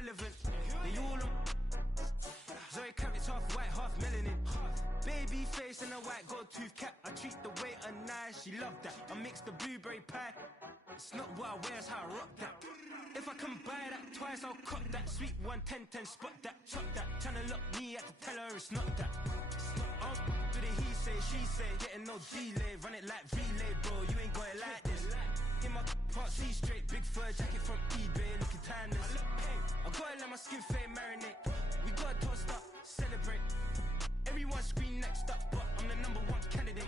relevant. They all Zoe Kravitz half white, half melanin. Baby face and a white gold tooth cap. I treat the waiter nice, she love that. I mix the blueberry pie. It's not what I wear, it's how I rock that. If I can buy that twice, I'll cut that. Sweet 110, spot that, chop that. Tryna lock me, I have to tell her it's not that. Do the he say, she say, getting no delay. Run it like relay, bro, you ain't got it like this. In my part C straight, big fur jacket from eBay, looking timeless. I gotta let my skin fade marinate. We gotta toast up, celebrate. Everyone scream next up, but I'm the #1 candidate.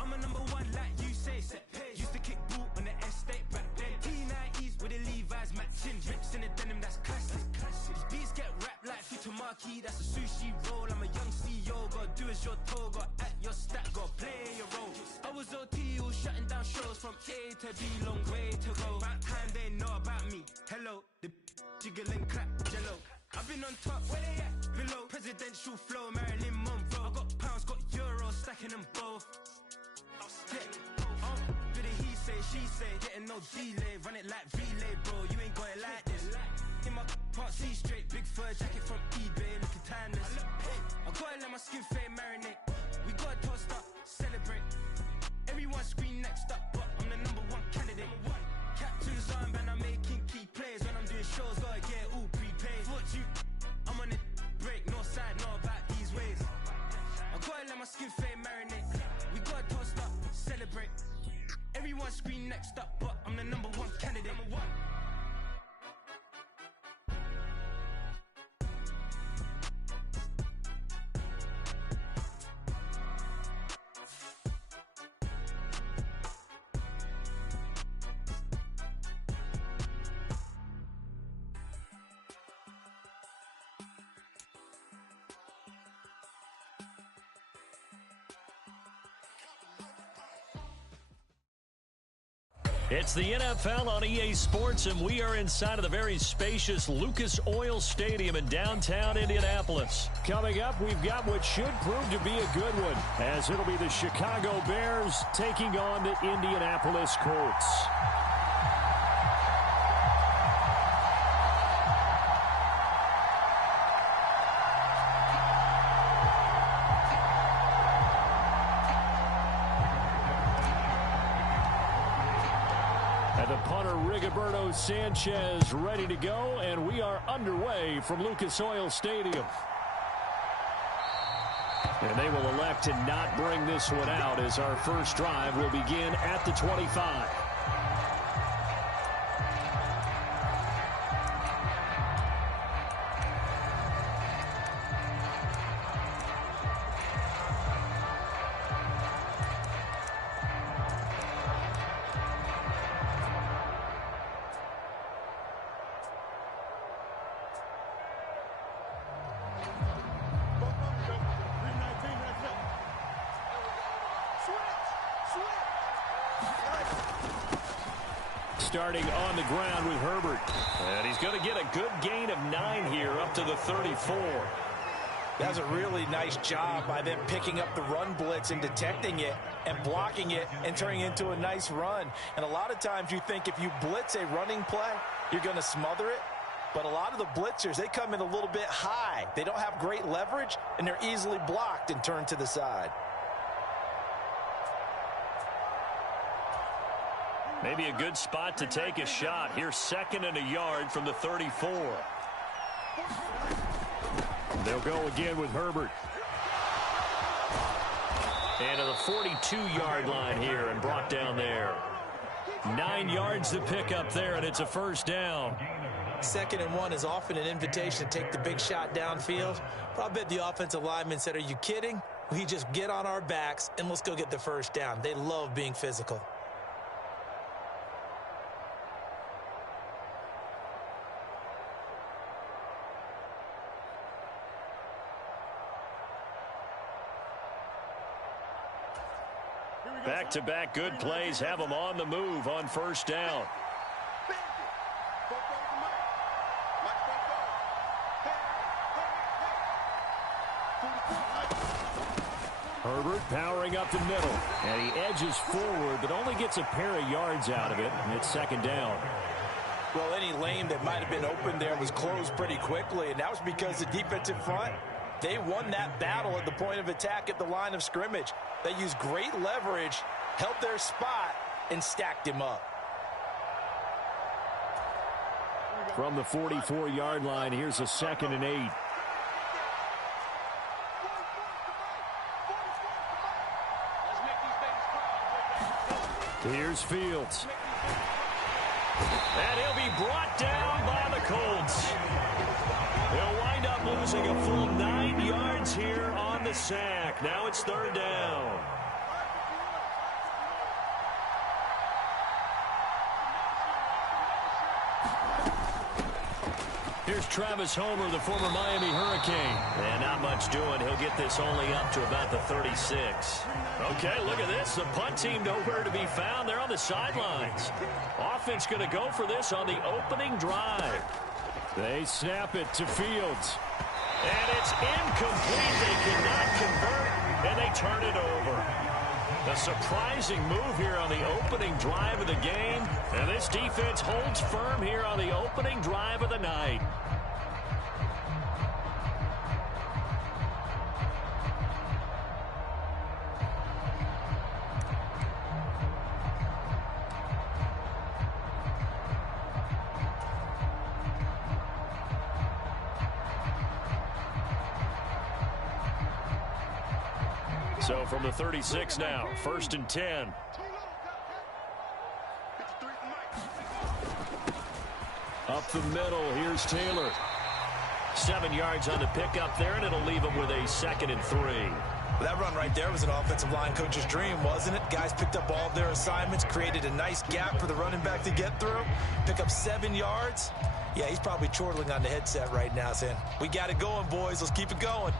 I'm a #1 like you say. Used to kick boot on the estate back then. T90s with the Levi's matching. Drips in the denim, that's classic. These beats get wrapped like Futamaki, that's a sushi roll. I'm a young CEO, gotta do as you're told. Gotta act your stat, gotta play your role. I was OT, all shutting down shows from A to B, long way to go. About time they know about me. Hello, the jiggle and clap, jello. I've been on top, where they at? Below, presidential flow, Marilyn Monroe. I got pounds, got euros, stacking them both. Do the he say, she say, getting no delay. Run it like relay, bro, you ain't got it like this. In my part C straight, big fur jacket from eBay, looking timeless. I gotta let my skin fade marinate. We gotta toast up, celebrate. Everyone scream next up, but I'm the #1 candidate. Captain's armband, I'm making key plays. When I'm doing shows, gotta get all prepaid. What you, I'm on it, break, no side, no about these ways. I gotta let my skin fade marinate. We gotta toast up, celebrate. Everyone scream next up, but I'm the #1 candidate. It's the NFL on EA Sports, and we are inside of the very spacious Lucas Oil Stadium in downtown Indianapolis. Coming up, we've got what should prove to be a good one, as it'll be the Chicago Bears taking on the Indianapolis Colts. The punter, Rigoberto Sanchez, ready to go, and we are underway from Lucas Oil Stadium. And they will elect to not bring this one out, as our first drive will begin at the 25. Starting on the ground with Herbert. And he's going to get a good gain of 9 here, up to the 34. That's a really nice job by them picking up the run blitz and detecting it and blocking it and turning it into a nice run. And a lot of times you think if you blitz a running play, you're going to smother it. But a lot of the blitzers, they come in a little bit high. They don't have great leverage, and they're easily blocked and turned to the side. Maybe a good spot to take a shot. Here's 2nd and a yard from the 34. They'll go again with Herbert. And to the 42-yard line here and brought down there. 9 yards to pick up there, and it's a first down. 2nd and 1 is often an invitation to take the big shot downfield. But I bet the offensive lineman said, are you kidding? We just get on our backs and let's go get the first down. They love being physical. Back-to-back good plays have them on the move on first down. Herbert powering up the middle. And he edges forward, but only gets a pair of yards out of it, and it's 2nd down. Well, any lane that might have been open there was closed pretty quickly, and that was because the defensive front, they won that battle at the point of attack at the line of scrimmage. They used great leverage, held their spot, and stacked him up. From the 44-yard line, here's a 2nd and 8. Here's Fields. And he'll be brought down by the Colts. He'll wind up losing a full 9 yards here on the sack. Now it's 3rd down. Here's Travis Homer, the former Miami Hurricane. And not much doing. He'll get this only up to about the 36. Okay, look at this. The punt team nowhere to be found. They're on the sidelines. Offense going to go for this on the opening drive. They snap it to Fields. And it's incomplete. They cannot convert, and they turn it over. A surprising move here on the opening drive of the game. And this defense holds firm here on the opening drive of the night. So from the 36 now, 1st and 10. Up the middle, here's Taylor. 7 yards on the pickup there, and it'll leave him with a 2nd and 3. Well, that run right there was an offensive line coach's dream, wasn't it? Guys picked up all of their assignments, created a nice gap for the running back to get through, pick up 7 yards. Yeah, he's probably chortling on the headset right now saying, we got it going, boys. Let's keep it going.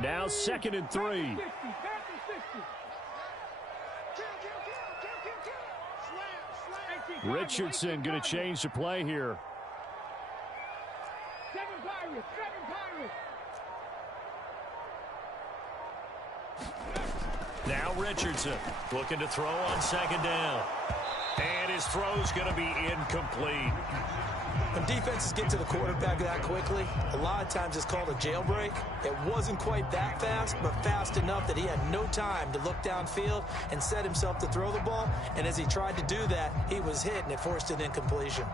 Now 2nd and 3. Richardson going to change the play here. Now Richardson looking to throw on 2nd down. And his throw's going to be incomplete. When defenses get to the quarterback that quickly, a lot of times it's called a jailbreak. It wasn't quite that fast, but fast enough that he had no time to look downfield and set himself to throw the ball. And as he tried to do that, he was hit, and it forced an incompletion.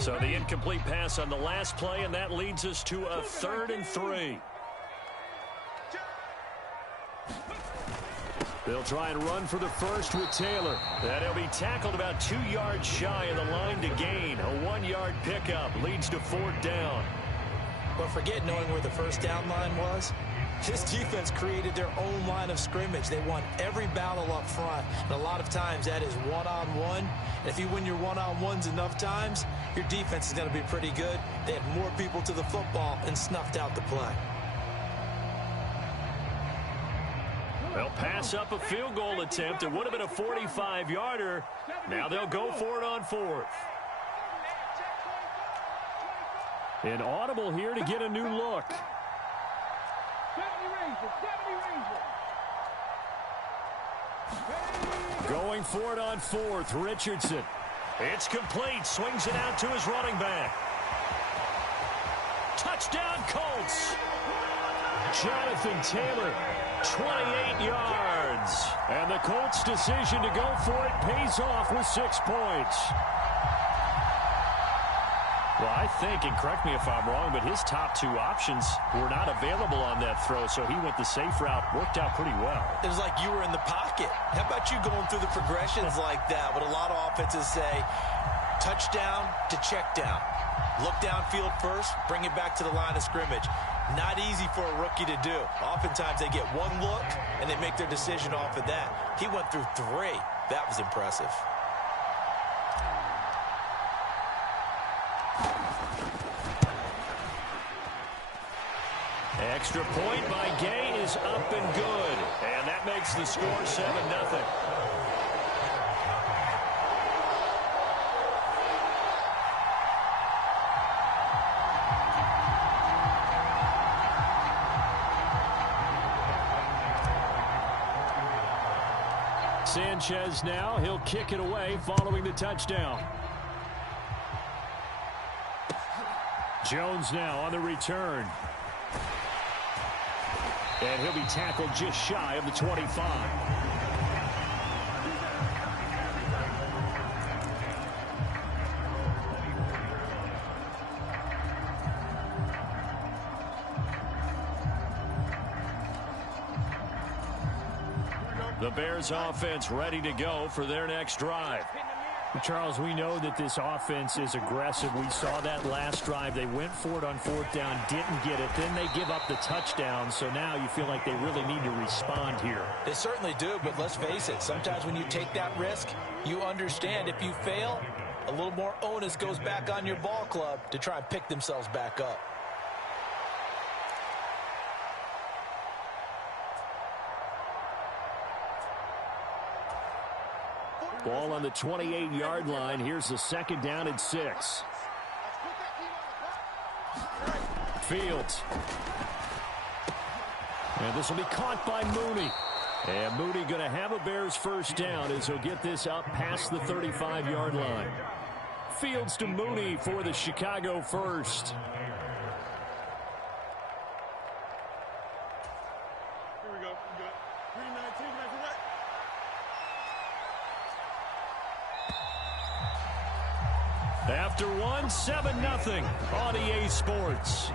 So the incomplete pass on the last play, and that leads us to a 3rd and 3. They'll try and run for the first with Taylor. And he'll be tackled about 2 yards shy of the line to gain. A 1-yard pickup leads to 4th down. But forget knowing where the first down line was. This defense created their own line of scrimmage. They won every battle up front, and a lot of times that is one-on-one. And if you win your one-on-ones enough times, your defense is going to be pretty good. They had more people to the football and snuffed out the play. They'll pass up a field goal attempt. It would have been a 45-yarder. Now they'll go for it on 4th. An audible here to get a new look. Going for it on 4th, Richardson. It's complete, swings it out to his running back. Touchdown, Colts. Jonathan Taylor, 28 yards. And the Colts' decision to go for it pays off with 6 points. Well, I think, and correct me if I'm wrong, but his top 2 options were not available on that throw, so he went the safe route. Worked out pretty well. It was like you were in the pocket. How about you going through the progressions like that? What a lot of offenses say, touchdown to check down. Look downfield first, bring it back to the line of scrimmage. Not easy for a rookie to do. Oftentimes they get 1 look, and they make their decision off of that. He went through 3. That was impressive. extra point by Gay is up and good. And that makes the score 7-0. Sanchez now, he'll kick it away following the touchdown. Jones now on the return. And he'll be tackled just shy of the 25. The Bears offense ready to go for their next drive. Charles, we know that this offense is aggressive. We saw that last drive. They went for it on 4th down, didn't get it. Then they give up the touchdown. So now you feel like they really need to respond here. They certainly do, but let's face it. Sometimes when you take that risk, you understand if you fail, a little more onus goes back on your ball club to try and pick themselves back up. Ball on the 28-yard line. Here's the 2nd down and 6. Fields. And this will be caught by Mooney. And Mooney going to have a Bears first down as he'll get this up past the 35-yard line. Fields to Mooney for the Chicago first. Here we go. We got 319. After one, 7-0 on EA Sports.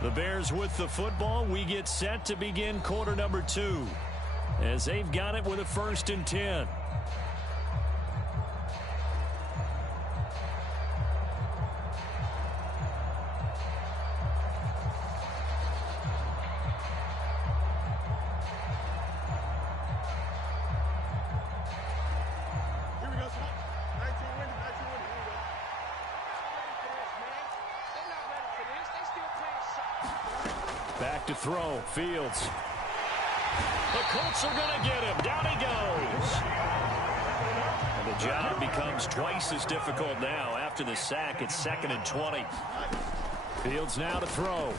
The Bears with the football. We get set to begin quarter number 2 as they've got it with a 1st and 10. Back to throw. Fields. The Colts are going to get him. Down he goes. And the job becomes twice as difficult now. After the sack, it's 2nd and 20. Fields now to throw.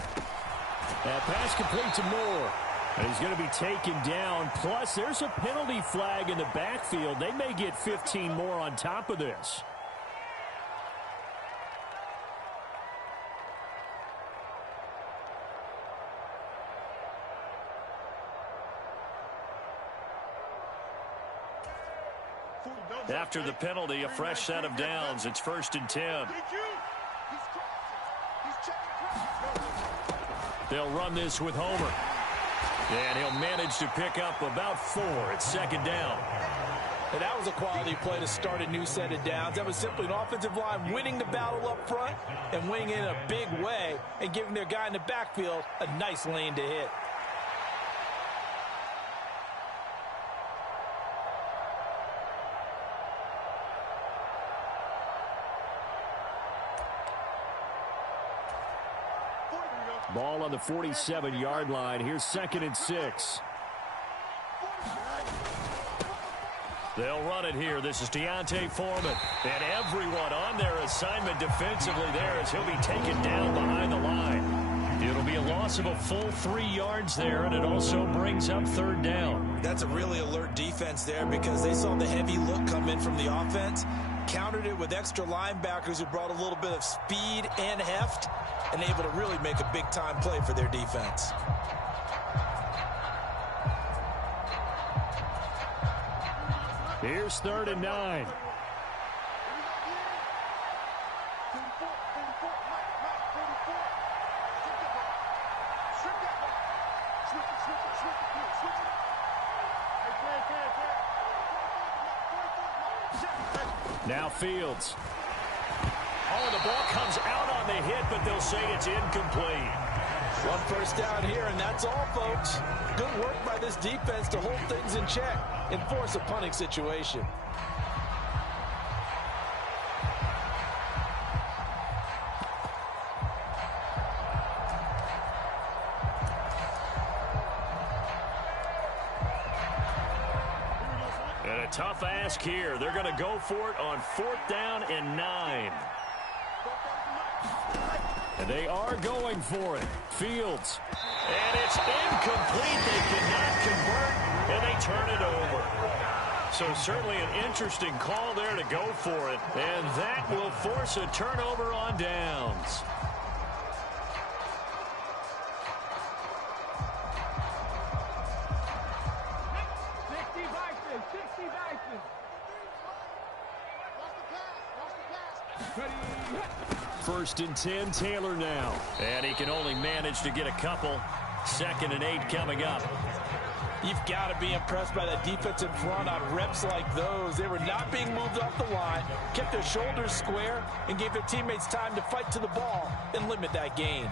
That pass complete to Moore. And he's going to be taken down. Plus, there's a penalty flag in the backfield. They may get 15 more on top of this. After the penalty, a fresh set of downs. It's 1st and 10. They'll run this with Homer. And he'll manage to pick up about 4. It's 2nd down. And that was a quality play to start a new set of downs. That was simply an offensive line winning the battle up front and winning in a big way and giving their guy in the backfield a nice lane to hit. Ball on the 47-yard line. Here's 2nd and 6. They'll run it here. This is Deontay Foreman. And everyone on their assignment defensively there as he'll be taken down behind the line. It'll be a loss of a full 3 yards there, and it also brings up 3rd down. That's a really alert defense there because they saw the heavy look come in from the offense, countered it with extra linebackers who brought a little bit of speed and heft, and able to really make a big-time play for their defense. Here's 3rd and 9. Now Fields. Oh, the ball comes out on the hit, but they'll say it's incomplete. 1 first down here, and that's all, folks. Good work by this defense to hold things in check and force a punting situation. A tough ask here. They're going to go for it on 4th down and 9. And they are going for it. Fields. And it's incomplete. They cannot convert, and they turn it over. So certainly an interesting call there to go for it. And that will force a turnover on downs. First and 10, Taylor now. And he can only manage to get a couple. 2nd and 8 coming up. You've got to be impressed by that defensive front on reps like those. They were not being moved off the line, kept their shoulders square, and gave their teammates time to fight to the ball and limit that gain.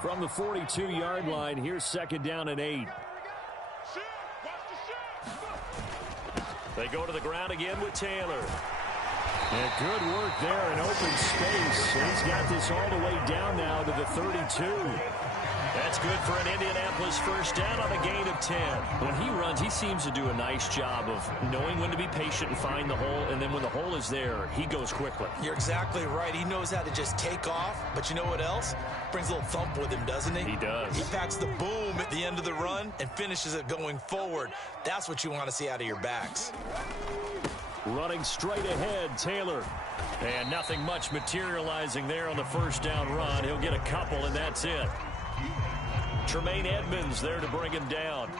From the 42-yard line, here's 2nd down and 8. They go to the ground again with Taylor. And good work there in open space. He's got this all the way down now to the 32. That's good for an Indianapolis first down on a gain of 10. When he runs, he seems to do a nice job of knowing when to be patient and find the hole, and then when the hole is there, he goes quickly. You're exactly right. He knows how to just take off, but you know what else? Brings a little thump with him, doesn't he? He does. He packs the boom at the end of the run and finishes it going forward. That's what you want to see out of your backs. Running straight ahead, Taylor. And nothing much materializing there on the first down run. He'll get a couple, and that's it. Tremaine Edmonds there to bring him down.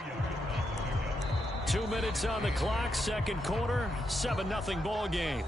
2 minutes on the clock, 2nd quarter, 7-0 ball game.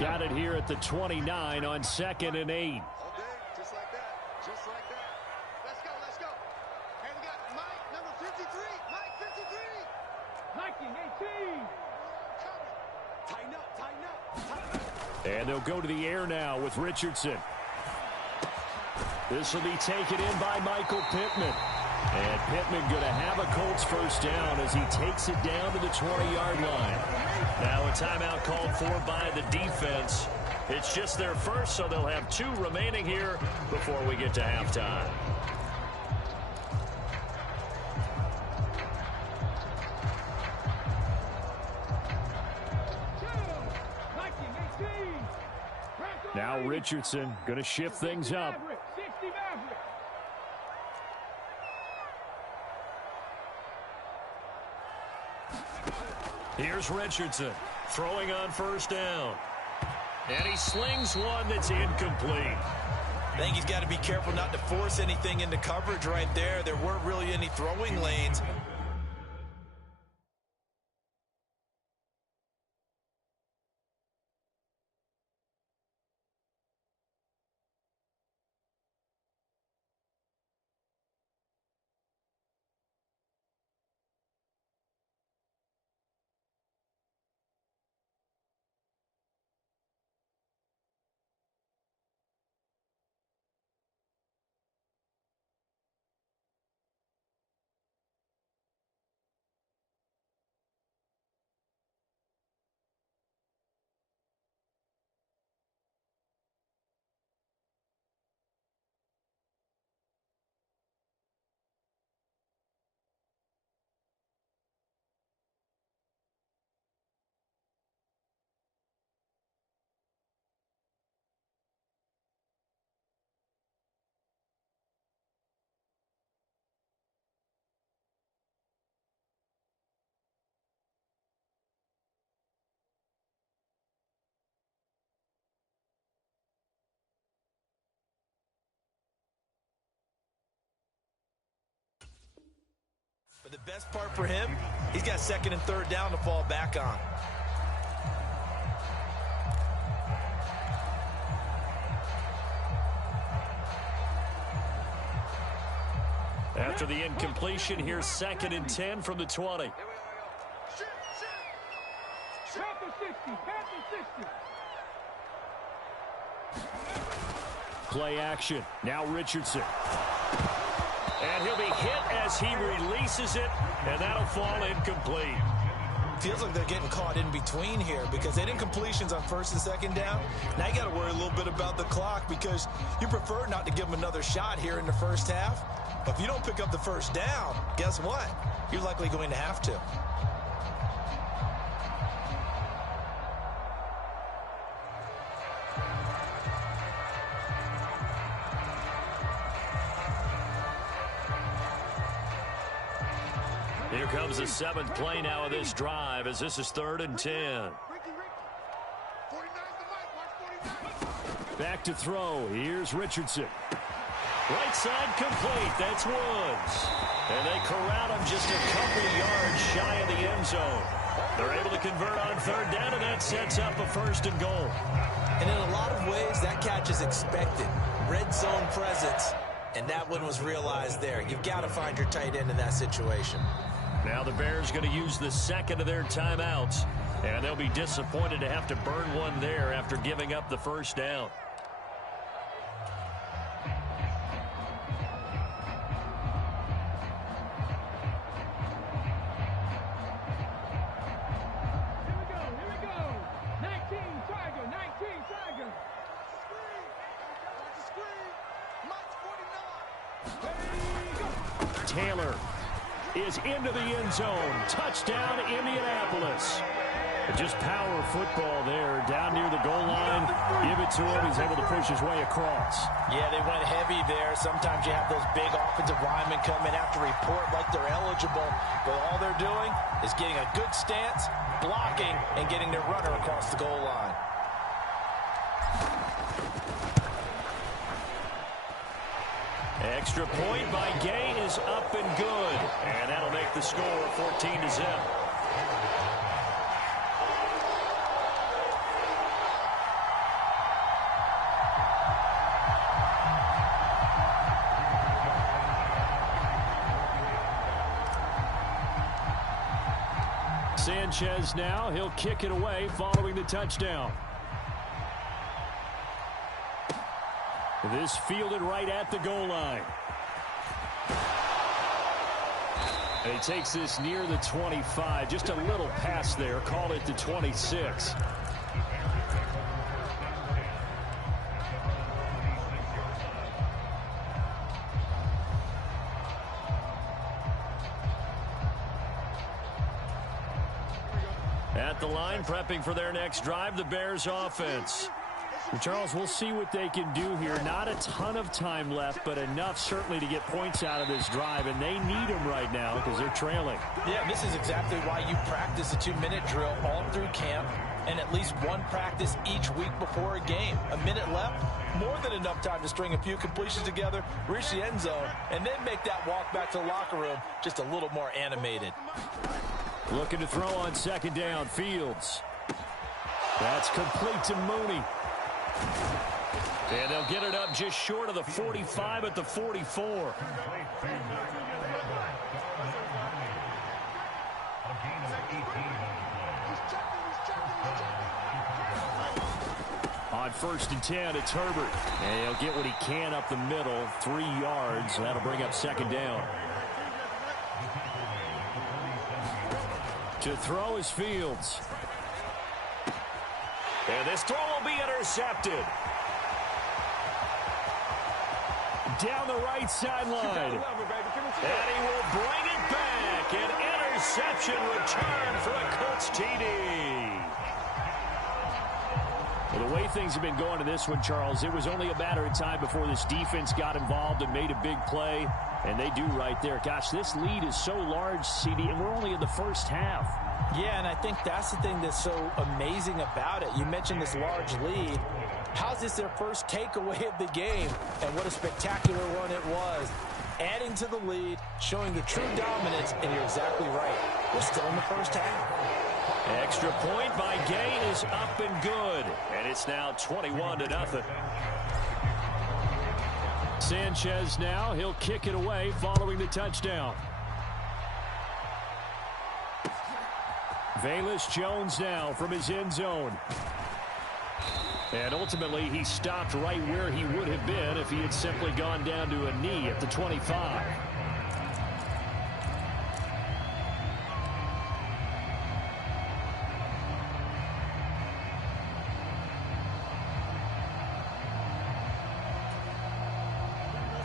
Got it here at the 29 on 2nd and 8. Just like that. Just like that. Let's go. Let's go. And we got Mike, number 53. Mike, 53. 19, 18. Tighten up. Tighten up. Tighten up. And they'll go to the air now with Richardson. This will be taken in by Michael Pittman. And Pittman going to have a Colts first down as he takes it down to the 20-yard line. Now a timeout called for by the defense. It's just their first, so they'll have 2 remaining here before we get to halftime. Now Richardson going to shift things up. Here's Richardson throwing on first down. And he slings one that's incomplete. I think he's got to be careful not to force anything into coverage right there. There weren't really any throwing lanes. But the best part for him, he's got 2nd and 3rd down to fall back on. After the incompletion, here's 2nd and 10 from the 20. Here we go. Shoot. Play action. Now Richardson. And he'll be hit as he releases it, and that'll fall incomplete. Feels like they're getting caught in between here because they didn't completions on first and second down. Now you got to worry a little bit about the clock because you prefer not to give them another shot here in the first half. But if you don't pick up the first down, guess what? You're likely going to have to. Here comes the 7th play now of this drive as this is 3rd and 10. Back to throw. Here's Richardson. Right side complete. That's Woods. And they corral him just a couple yards shy of the end zone. They're able to convert on 3rd down, and that sets up a 1st and goal. And in a lot of ways, that catch is expected. Red zone presence, and that one was realized there. You've got to find your tight end in that situation. Now the Bears going to use the 2nd of their timeouts, and they'll be disappointed to have to burn one there after giving up the 1st down. Taylor is into the end zone. Touchdown, Indianapolis. Just power football there down near the goal line. Give it to him. He's able to push his way across. Yeah, they went heavy there. Sometimes you have those big offensive linemen come in after report like they're eligible, but all they're doing is getting a good stance, blocking, and getting their runner across the goal line. Extra point by Gay is up and good. And that'll make the score 14-0. Sanchez now. He'll kick it away following the touchdown. This fielded right at the goal line. And he takes this near the 25. Just a little pass there. Call it the 26. At the line, prepping for their next drive, the Bears offense. Charles, we'll see what they can do here. Not a ton of time left, but enough certainly to get points out of this drive, and they need them right now because they're trailing. Yeah, this is exactly why you practice a 2-minute drill all through camp and at least one practice each week before a game. A minute left, more than enough time to string a few completions together, reach the end zone, and then make that walk back to the locker room just a little more animated. Looking to throw on 2nd down. Fields. That's complete to Mooney. And they'll get it up just short of the 45 at the 44. On 1st and 10, it's Herbert. And he'll get what he can up the middle, 3 yards. That'll bring up 2nd down. To throw is Fields. And this throw will be intercepted. Down the right sideline. And he will bring it back. An interception return for a Colts TD. Well, the way things have been going in this one, Charles, it was only a matter of time before this defense got involved and made a big play. And they do right there. Gosh, this lead is so large, CD, and we're only in the first half. Yeah, and I think that's the thing that's so amazing about it. You mentioned this large lead. How's this their first takeaway of the game? And what a spectacular one it was. Adding to the lead, showing the true dominance, and you're exactly right. We're still in the first half. Extra point by Gay is up and good. And it's now 21-0. Sanchez now. He'll kick it away following the touchdown. Velus Jones now from his end zone. And ultimately, he stopped right where he would have been if he had simply gone down to a knee at the 25.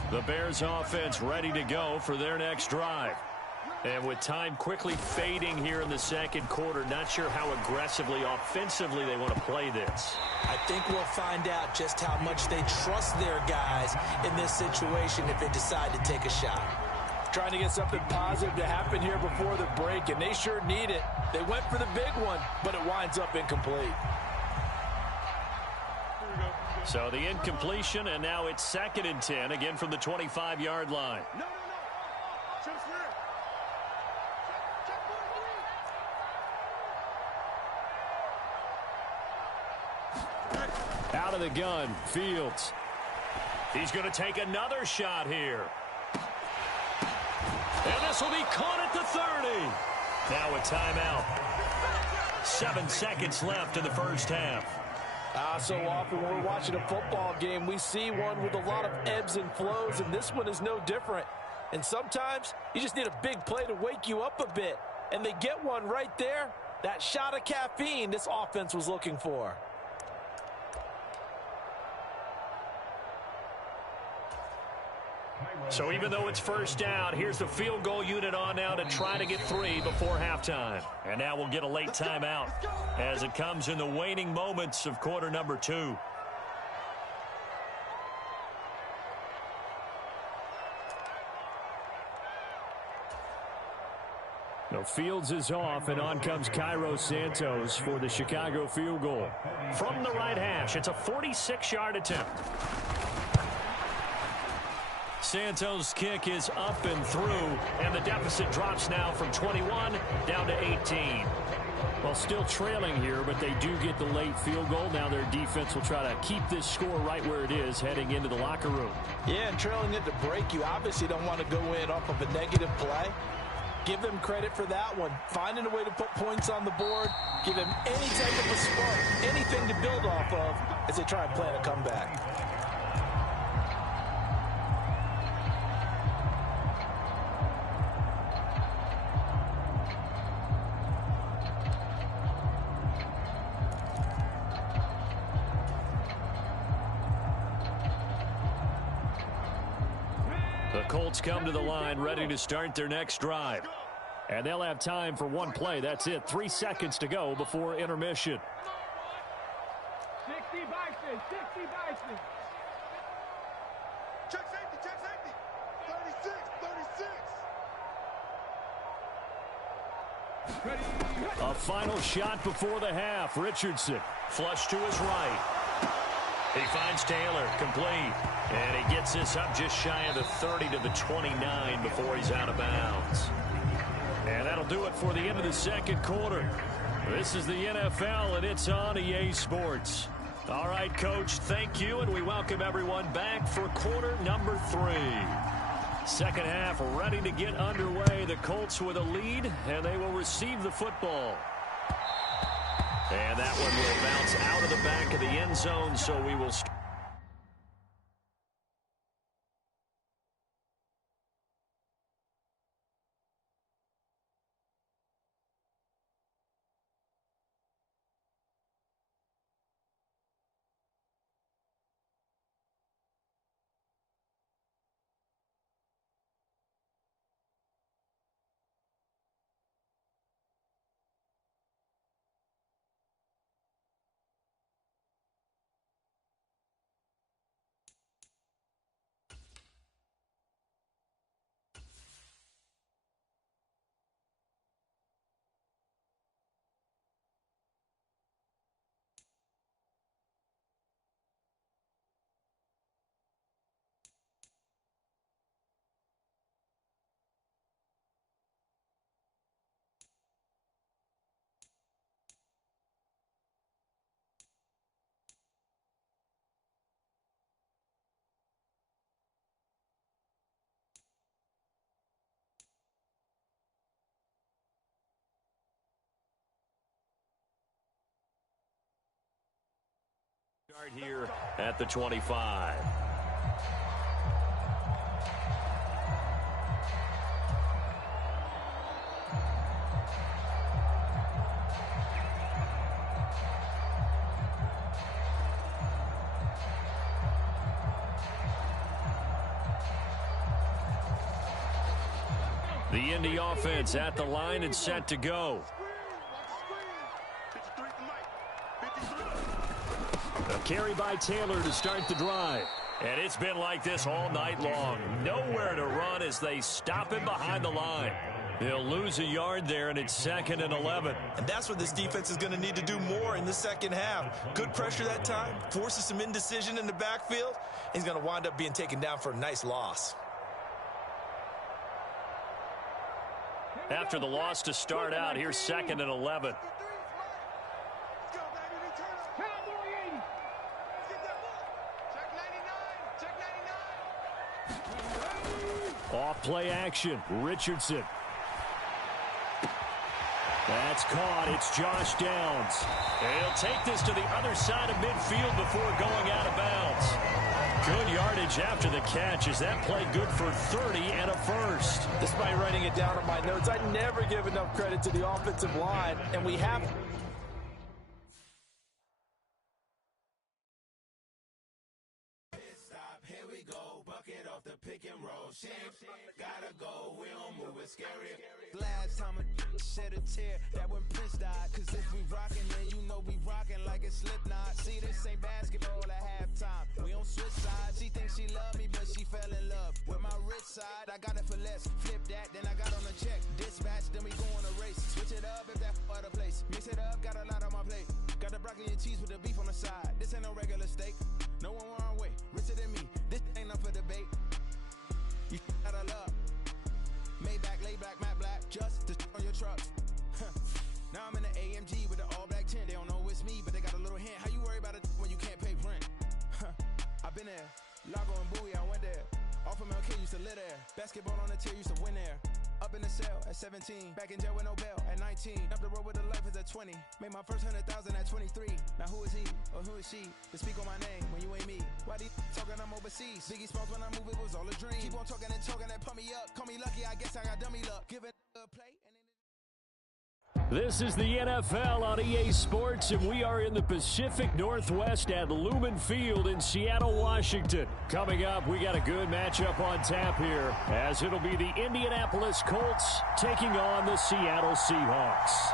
The Bears offense ready to go for their next drive. And with time quickly fading here in the second quarter, not sure how aggressively, offensively they want to play this. I think we'll find out just how much they trust their guys in this situation if they decide to take a shot. Trying to get something positive to happen here before the break, and they sure need it. They went for the big one, but it winds up incomplete. So the incompletion, and now it's 2nd and 10, again from the 25-yard line. Out of the gun, Fields. He's going to take another shot here. And this will be caught at the 30. Now a timeout. 7 seconds left in the first half. So often when we're watching a football game, we see one with a lot of ebbs and flows, and this one is no different. And sometimes you just need a big play to wake you up a bit. And they get one right there. That shot of caffeine this offense was looking for. So even though it's first down, here's the field goal unit on now to try to get 3 before halftime. And now we'll get a late timeout as it comes in the waning moments of quarter number 2. Now Fields is off, and on comes Cairo Santos for the Chicago field goal. From the right hash, it's a 46-yard attempt. Santos' kick is up and through, and the deficit drops now from 21 down to 18. Well, still trailing here, but they do get the late field goal. Now their defense will try to keep this score right where it is heading into the locker room. Yeah, and trailing it to break, you obviously don't want to go in off of a negative play. Give them credit for that one. Finding a way to put points on the board, give them any type of a spark, anything to build off of as they try and plan a comeback. The Colts come to the line ready to start their next drive. And they'll have time for one play. That's it. 3 seconds to go before intermission. 60 Bison, 60 Bison. Check safety, 36, 36. A final shot before the half. Richardson flush to his right. He finds Taylor, complete. And he gets this up just shy of the 30 to the 29 before he's out of bounds. And that'll do it for the end of the second quarter. This is the NFL, and it's on EA Sports. All right, Coach, thank you, and we welcome everyone back for quarter number 3. Second half ready to get underway. The Colts with a lead, and they will receive the football. And that one will bounce out of the back of the end zone, so we will start. at the 25. The Indy offense at the line and set to go. A carry by Taylor to start the drive. And it's been like this all night long. Nowhere to run as they stop him behind the line. He'll lose a yard there, and it's 2nd and 11. And that's what this defense is going to need to do more in the second half. Good pressure that time, forces some indecision in the backfield. He's going to wind up being taken down for a nice loss. After the loss to start out, here's 2nd and 11. Off play action. Richardson. That's caught. It's Josh Downs. And he'll take this to the other side of midfield before going out of bounds. Good yardage after the catch. Is that play good for 30 and a first? Despite writing it down on my notes, I never give enough credit to the offensive line, and we have... Here we go, bucket off the pick and roll. Shit, gotta go, we don't move it scary. Last time a shed a tear, that when Prince died. Cause if we rockin', then you know we rockin' like a Slipknot. See, this ain't basketball at halftime. We don't switch sides. She thinks she love me, but she fell in love with my rich side. I got it for less. Flip that, then I got on a check. Dispatch, then we go on a race. Switch it up if that other place. Mix it up, got a lot on my plate. Got the broccoli and cheese with the beef on the side. This ain't no regular steak. No one wrong way. Richer than me. This ain't up for debate. You out of luck. Maybach, lay black, matte black. Just to on your truck. Now I'm in the AMG with the all black tint. They don't know it's me, but they got a little hint. How you worry about it when you can't pay rent? I've been there. Lago and Bowie, I went there. Off of MLK, used to live there. Basketball on the tier, used to win there. Up in the cell at 17. Back in jail with no bail at 19. Up the road with the life is at 20. Made my first 100,000 at 23. Now who is he or who is she to speak on my name when you ain't me? Why these talking I'm overseas? Biggie Smalls when I move it was all a dream. Keep on talking and talking and pump me up. Call me lucky, I guess I got dummy luck. Give it a play. This is the NFL on EA Sports, and we are in the Pacific Northwest at Lumen Field in Seattle, Washington. Coming up, we got a good matchup on tap here, as it'll be the Indianapolis Colts taking on the Seattle Seahawks.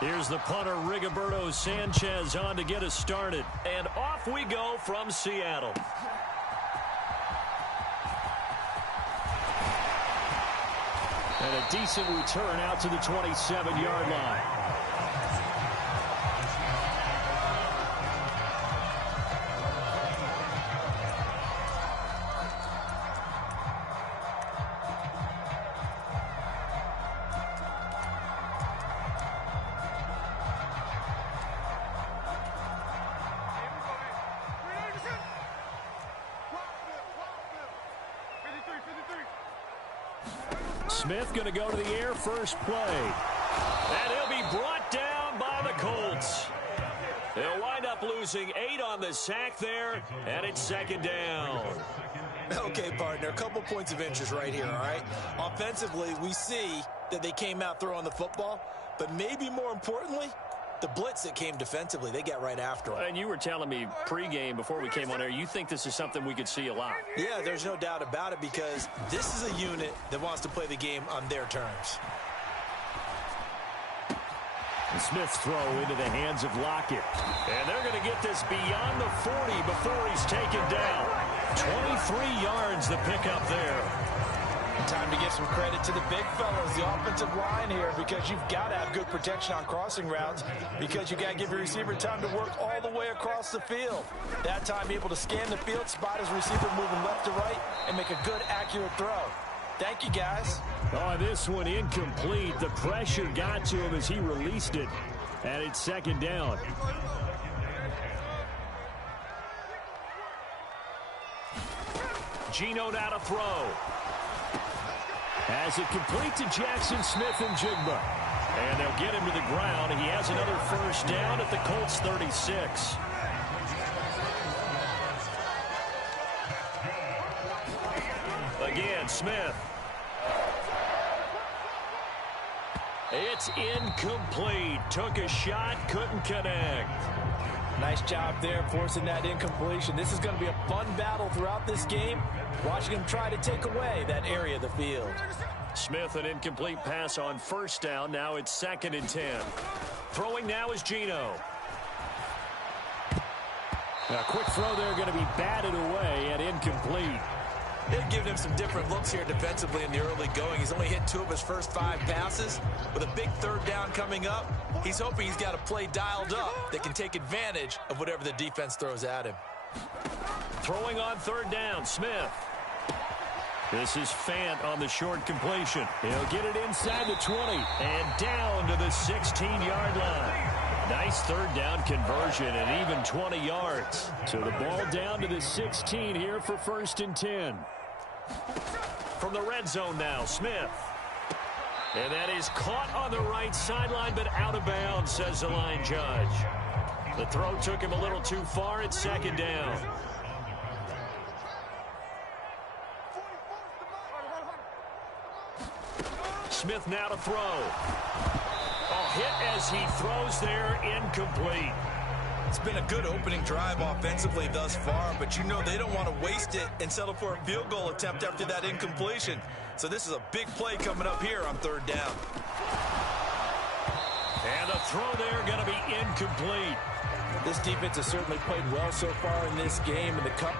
Here's the punter, Rigoberto Sanchez, on to get us started. And off we go from Seattle. And a decent return out to the 27-yard line. Smith going to go to the air first play. And he'll be brought down by the Colts. They'll wind up losing 8 on the sack there, and it's 2nd down. Okay, partner, a couple points of interest right here, all right? Offensively, we see that they came out throwing the football, but maybe more importantly, the blitz that came defensively, they got right after it. And you were telling me pregame before we came on air, you think this is something we could see a lot. Yeah, there's no doubt about it, because this is a unit that wants to play the game on their terms. And Smith's throw into the hands of Lockett. And they're going to get this beyond the 40 before he's taken down. 23 yards the pickup there. Time to give some credit to the big fellas, the offensive line here, because you've got to have good protection on crossing routes, because you got to give your receiver time to work all the way across the field. That time, be able to scan the field, spot his receiver moving left to right, and make a good, accurate throw. Thank you, guys. Oh, this one incomplete. The pressure got to him as he released it, and it's 2nd down. Geno now to throw. As it complete to Jackson Smith and Jigba. And they'll get him to the ground. He has another first down at the Colts 36. Again, Smith. It's incomplete. Took a shot, couldn't connect. Nice job there forcing that incompletion. This is going to be a fun battle throughout this game. Watching him try to take away that area of the field. Smith, an incomplete pass on first down. Now it's 2nd and 10. Throwing now is Geno. A quick throw there going to be batted away and incomplete. They've given him some different looks here defensively in the early going. He's only hit 2 of his first 5 passes. With a big 3rd down coming up, he's hoping he's got a play dialed up that can take advantage of whatever the defense throws at him. Throwing on 3rd down, Smith. This is Fant on the short completion. He'll get it inside the 20. And down to the 16-yard line. Nice 3rd down conversion and even 20 yards. So the ball down to the 16 here for 1st and 10. From the red zone now, Smith. And that is caught on the right sideline, but out of bounds, says the line judge. The throw took him a little too far. It's 2nd down. Smith now to throw. Hit as he throws there, incomplete. It's been a good opening drive offensively thus far, but you know they don't want to waste it and settle for a field goal attempt after that incompletion. So this is a big play coming up here on 3rd down. And the throw there going to be incomplete. This defense has certainly played well so far in this game, and the cup.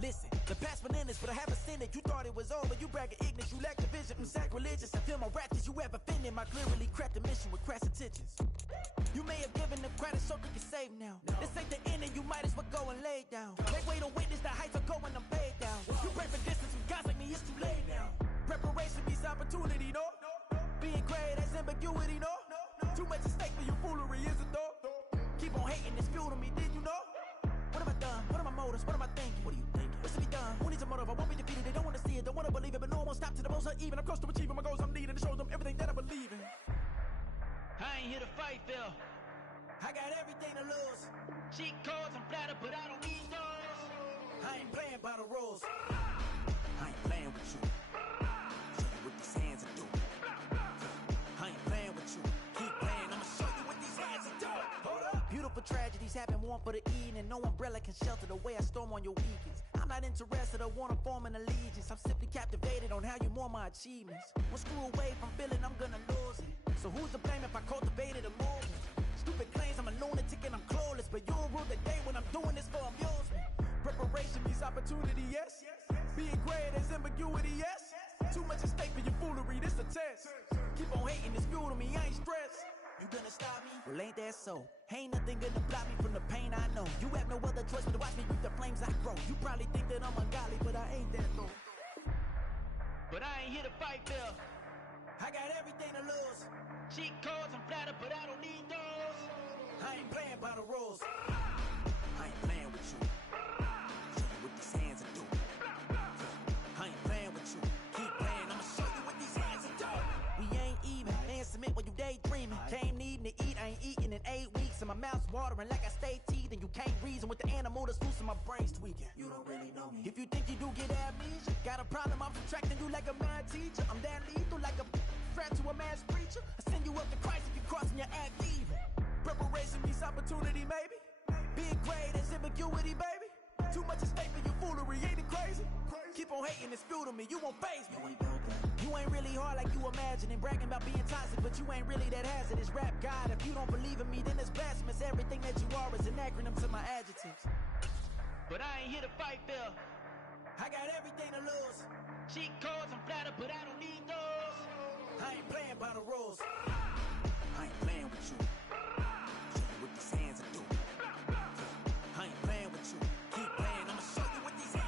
Listen, the past bananas, but I haven't seen it. You thought it was over, you bragging ignorance, you lack the vision. I'm sacrilegious, I feel my rap, cause you ever offended my clearly crafted mission with crass intentions. You may have given them credit so they can save now. This ain't the end and you might as well go and lay down. Make way to witness the heights are going, I'm paid down. You break for distance with guys like me, it's too late now. Preparation means opportunity, no? Being great has ambiguity, no? Too much at stake for your foolery, is it though? Keep on hating, it's fuel to me, did you know? What have I done? What are my motives? What am I thinking? What are you thinking? What's to be done? Who needs a motive? I won't be defeated. They don't want to see it, don't want to believe it, but no one won't stop to the most uneven. I'm close to achieving my goals. I'm needing to show them everything that I believe in. I ain't here to fight, Phil. I got everything to lose. Cheat codes, I'm flattered, but I don't need those. I ain't playing by the rules. I ain't playing with you. Show you what these hands are doing. I ain't playing with you. Keep playing, I'ma show you what these hands are doing. Hold up. Beautiful tragedies happen, one for the evening. No umbrella can shelter the way I storm on your weekends. I'm not interested, I wanna form an allegiance. I'm simply captivated on how you mourn my achievements. One screw away from feeling I'm gonna lose it. So who's to blame if I cultivated a movement? Stupid claims I'm a lunatic and I'm clueless, but you'll rule the day when I'm doing this for amusement. Preparation means opportunity, yes. Being great is ambiguity, yes. Too much at stake for your foolery, this a test. Keep on hating, it's fuel to me, I ain't stressed. You gonna stop me? Well, ain't that so? Ain't nothing gonna block me from the pain I know. You have no other choice but to watch me reap the flames I grow. You probably think that I'm ungodly, but I ain't that though. But I ain't here to fight, Bill. I got everything to lose. Cheat codes, I'm flattered, but I don't need those. I ain't playing by the rules. I ain't playing with you. Show you what these hands are doing. I ain't playing with you. Keep playing, I'ma show you what these hands are doing. We ain't even. Man, submit when you daydreaming. Came needing to eat, I ain't eating in 8 weeks. And my mouth's watering like I stay teeth. And you can't reason with the animal that's loose and my brain's tweaking. You don't really know me. If you think you do get amnesia, got a problem, I'm subtracting you like a mad teacher. I'm that lethal like a threat to a mass preacher. I send you up to Christ if you crossing your act evil. Preparation means opportunity, maybe. Being great is ambiguity, baby. Too much at stake for your foolery, ain't it crazy? Keep on hating, it's fuel to me, you won't faze me. You ain't really hard like you imagining. Bragging about being toxic, but you ain't really that hazardous. Rap God, if you don't believe in me, then it's blasphemous. Everything that you are is an acronym to my adjectives. But I ain't here to fight, Phil. I got everything to lose. Cheat codes, I'm flattered, but I don't need those. I ain't playing by the rules. I ain't playing with you. Show you what these hands are doing. I ain't playing with you. Keep playing, I'ma show you what these hands are doing.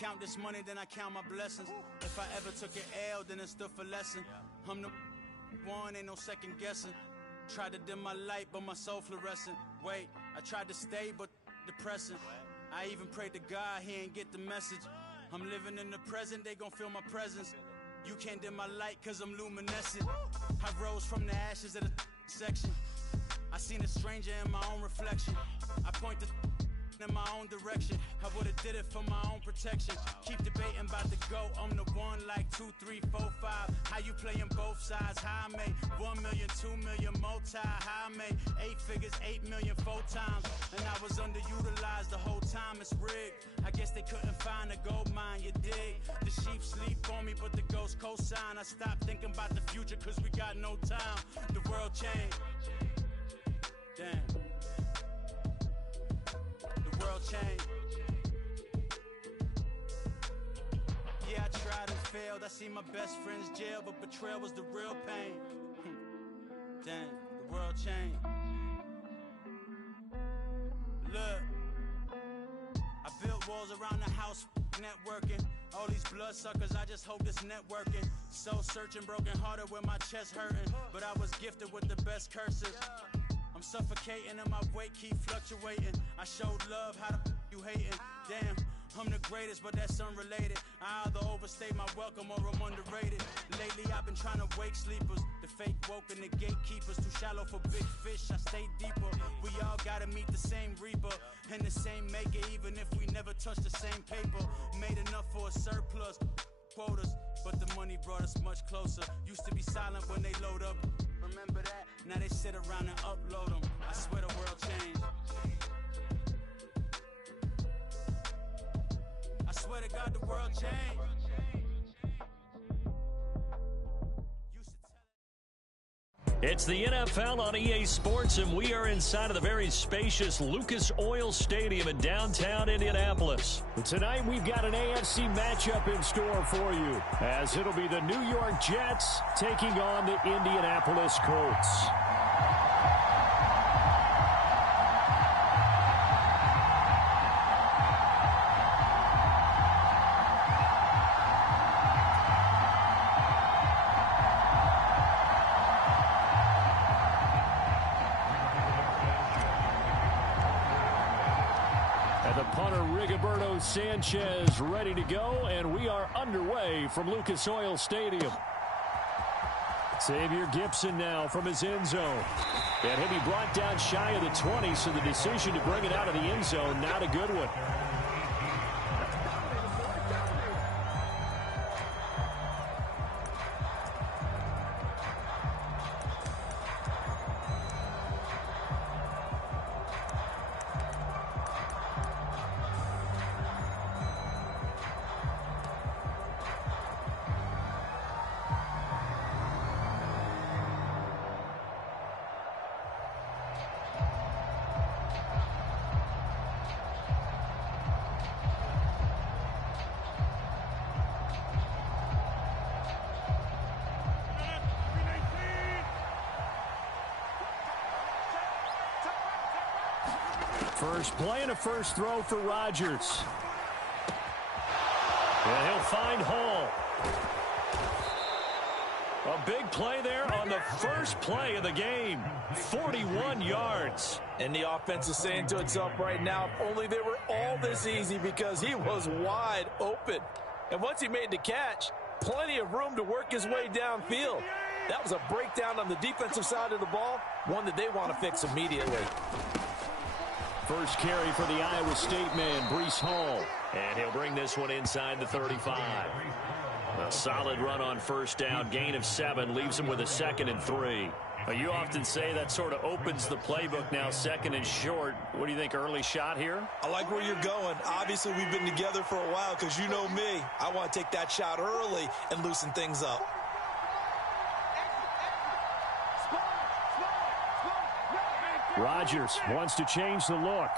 count this money, then I count my blessings. If I ever took an L, then it stood for lesson. I'm the one, ain't no second guessing. Tried to dim my light, but my soul fluorescent. Wait, I tried to stay, but depressing. I even prayed to God, he ain't get the message. I'm living in the present, they gon' feel my presence. You can't dim my light, cause I'm luminescent. I rose from the ashes of the section. I seen a stranger in my own reflection. I point the in my own direction. I would've did it for my own protection. Keep debating about the go. I'm the one like 2, 3, 4, 5. How you playing both sides? How I made 1 million, 2 million, multi. How I made 8 figures, 8 million, 4 times. And I was underutilized the whole time. It's rigged. I guess they couldn't find a gold mine, you dig? The sheep sleep on me, but the ghost co-sign. I stopped thinking about the future, cause we got no time. The world changed. Damn. The world changed. Yeah, I tried and failed. I see my best friends jail, but betrayal was the real pain. Damn, the world changed. Look, I built walls around the house, networking. All these bloodsuckers, I just hope this networking. Soul searching, broken hearted with my chest hurting. But I was gifted with the best curses. I'm suffocating and my weight keep fluctuating. I showed love, how the you hating? Damn, I'm the greatest, but that's unrelated. I either overstay my welcome or I'm underrated. Lately I've been trying to wake sleepers. The fake woke and the gatekeepers. Too shallow for big fish, I stay deeper. We all gotta meet the same reaper and the same maker, even if we never touch the same paper. Made enough for a surplus quotas, but the money brought us much closer. Used to be silent when they load up. Remember that? Now they sit around and upload them. I swear the world changed. I swear to God the world changed. It's the NFL on EA Sports, and we are inside of the very spacious Lucas Oil Stadium in downtown Indianapolis. Tonight, we've got an AFC matchup in store for you, as it'll be the New York Jets taking on the Indianapolis Colts. Sanchez ready to go, and we are underway from Lucas Oil Stadium. Xavier Gipson now from his end zone. And he'll be brought down shy of the 20, so the decision to bring it out of the end zone, not a good one. First play and a first throw for Rodgers. And he'll find Hall. A big play there on the first play of the game. 41 yards. And the offense is saying to itself right now, if only they were all this easy, because he was wide open. And once he made the catch, plenty of room to work his way downfield. That was a breakdown on the defensive side of the ball, one that they want to fix immediately. First carry for the Iowa State man, Breece Hall. And he'll bring this one inside the 35. A solid run on first down, gain of 7, leaves him with a 2nd and 3. You often say that sort of opens the playbook now, 2nd and short. What do you think, early shot here? I like where you're going. Obviously, we've been together for a while, because you know me. I want to take that shot early and loosen things up. Rodgers wants to change the look.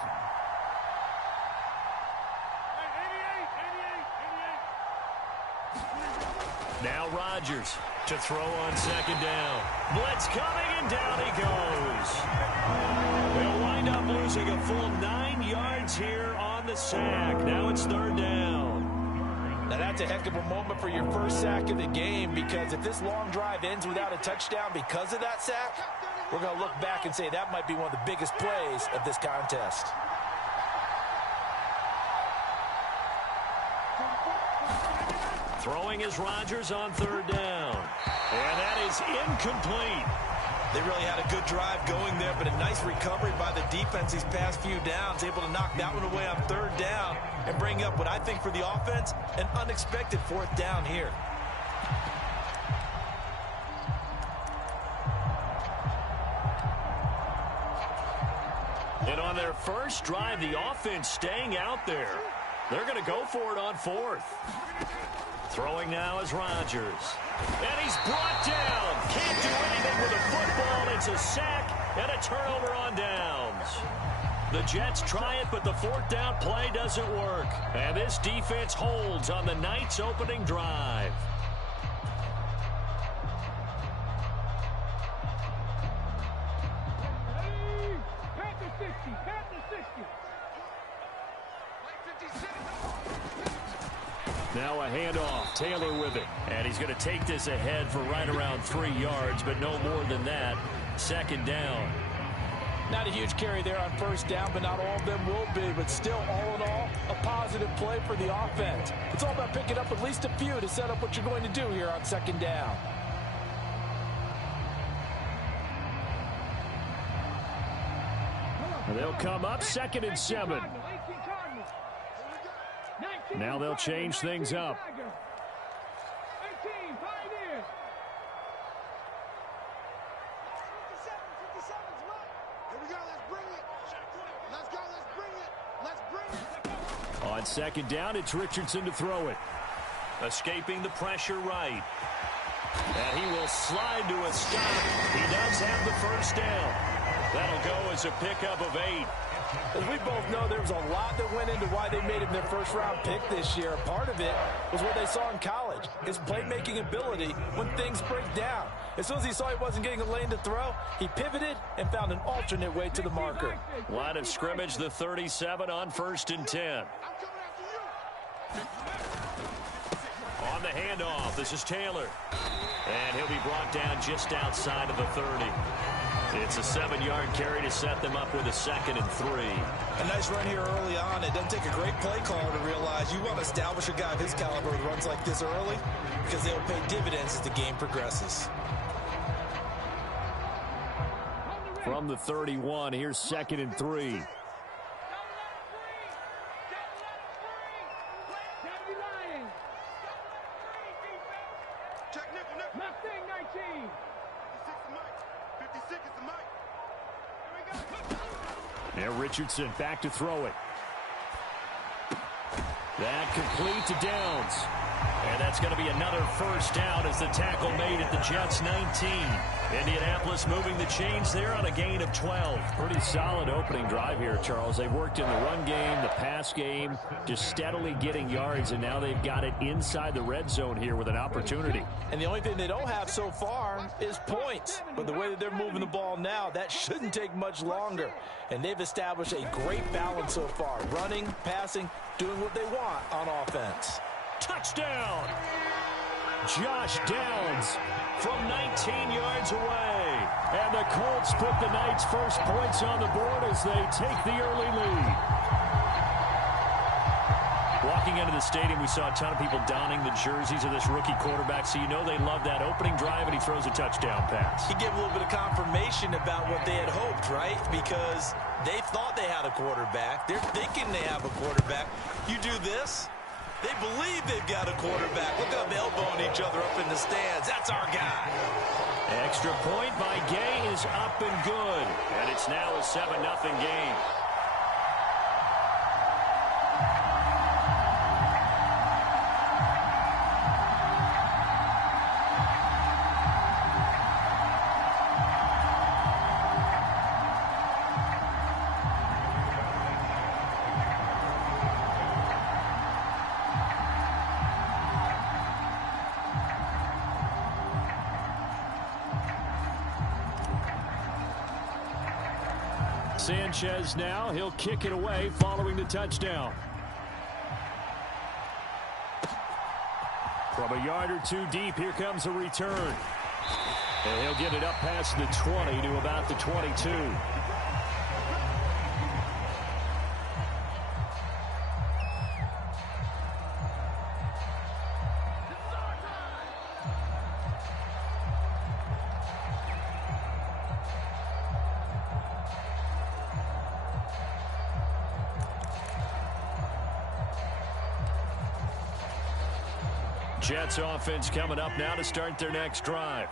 Now Rodgers to throw on 2nd down. Blitz coming, and down he goes. They'll wind up losing a full 9 yards here on the sack. Now it's 3rd down. Now that's a heck of a moment for your first sack of the game, because if this long drive ends without a touchdown because of that sack, we're going to look back and say that might be one of the biggest plays of this contest. Throwing is Rodgers on third down. And that is incomplete. They really had a good drive going there, but a nice recovery by the defense these past few downs, able to knock that one away on third down and bring up what I think for the offense, an unexpected fourth down here. And on their first drive, the offense staying out there. They're going to go for it on fourth. Throwing now is Rodgers. And he's brought down. Can't do anything with a football. It's a sack and a turnover on downs. The Jets try it, but the fourth down play doesn't work. And this defense holds on the night's opening drive. Now a handoff. Taylor with it. And he's going to take this ahead for right around 3 yards, but no more than that. Second down. Not a huge carry there on first down, but not all of them will be. But still, all in all, a positive play for the offense. It's all about picking up at least a few to set up what you're going to do here on second down. And they'll come up 2nd and 7. Now they'll change things up. On second down, it's Richardson to throw it. Escaping the pressure right. And he will slide to a stop. He does have the first down. That'll go as a pickup of 8. As we both know, there was a lot that went into why they made him their first-round pick this year. Part of it was what they saw in college, his playmaking ability when things break down. As soon as he saw he wasn't getting a lane to throw, he pivoted and found an alternate way to the marker. Line of scrimmage, the 37 on 1st and 10. On the handoff, this is Taylor. And he'll be brought down just outside of the 30. It's a 7-yard carry to set them up with a 2nd and 3. A nice run here early on. It doesn't take a great play caller to realize you want to establish a guy of his caliber with runs like this early, because they'll pay dividends as the game progresses. From the 31, here's 2nd and 3. Now Richardson back to throw it. That complete to Downs. And that's going to be another first down as the tackle made at the Jets 19. Indianapolis moving the chains there on a gain of 12. Pretty solid opening drive here, Charles. They worked in the run game, the pass game, just steadily getting yards, and now they've got it inside the red zone here with an opportunity. And the only thing they don't have so far is points. But the way that they're moving the ball now, that shouldn't take much longer. And they've established a great balance so far. Running, passing, doing what they want on offense. Touchdown! Josh Downs from 19 yards away. And the Colts put the night's first points on the board as they take the early lead. Walking into the stadium, we saw a ton of people donning the jerseys of this rookie quarterback, so you know they love that opening drive, and he throws a touchdown pass. He gave a little bit of confirmation about what they had hoped, right? Because they thought they had a quarterback. They're thinking they have a quarterback. You do this, they believe they've got a quarterback. Look at them elbowing each other up in the stands. That's our guy. Extra point by Gay is up and good. And it's now a 7-0 game. Sanchez now, he'll kick it away following the touchdown. From a yard or two deep, here comes a return. And he'll get it up past the 20 to about the 22. Jets offense coming up now to start their next drive.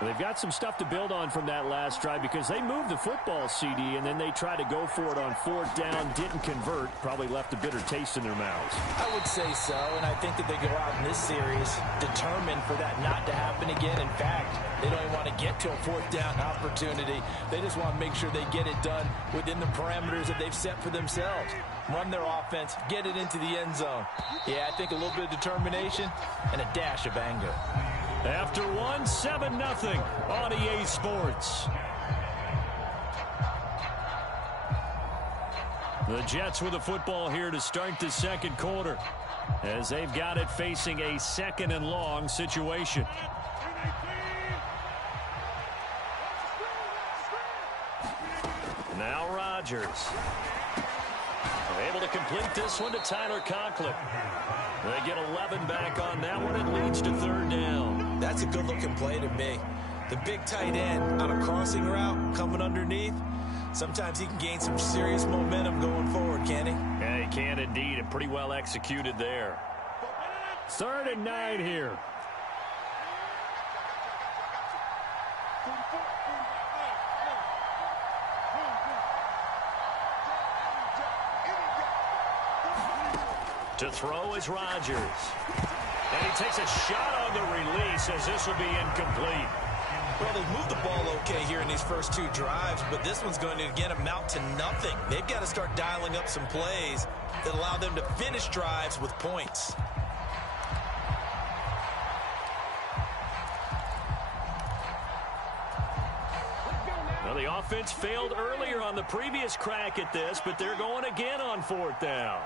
They've got some stuff to build on from that last drive because they moved the football, CD, and then they tried to go for it on 4th down, didn't convert, probably left a bitter taste in their mouths. I would say so, and I think that they go out in this series determined for that not to happen again. In fact, they don't even want to get to a 4th down opportunity. They just want to make sure they get it done within the parameters that they've set for themselves. Run their offense, get it into the end zone. Yeah, I think a little bit of determination and a dash of anger. After 7-0 on EA Sports. The Jets with the football here to start the second quarter, as they've got it facing a 2nd and long situation. Now Rodgers. Able to complete this one to Tyler Conklin. They get 11 back on that one. It leads to 3rd down. That's a good-looking play to me. The big tight end on a crossing route coming underneath. Sometimes he can gain some serious momentum going forward, can't he? Yeah, he can indeed, and pretty well executed there. 3rd and 9 here. To throw is Rodgers. And he takes a shot on the release as this will be incomplete. Well, they've moved the ball okay here in these first 2 drives, but this one's going to, again, amount to nothing. They've got to start dialing up some plays that allow them to finish drives with points. Well, the offense failed earlier on the previous crack at this, but they're going again on 4th down.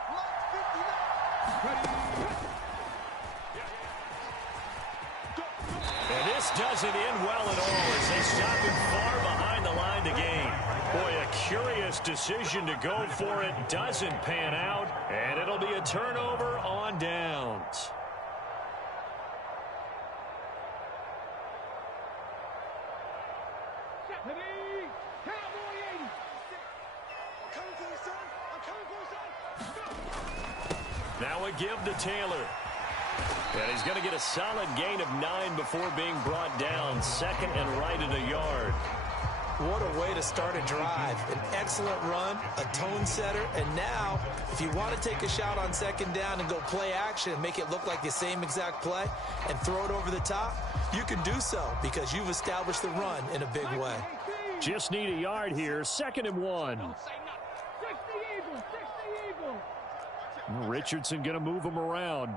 And this doesn't end well at all as they stop him far behind the line to gain. Boy, a curious decision to go for it. Doesn't pan out, and it'll be a turnover on downs. Now a give to Taylor. And he's going to get a solid gain of 9 before being brought down. 2nd and right at a yard. What a way to start a drive. An excellent run, a tone setter, and now, if you want to take a shot on 2nd down and go play action and make it look like the same exact play and throw it over the top, you can do so because you've established the run in a big way. Just need a yard here. 2nd and 1. Richardson going to move him around.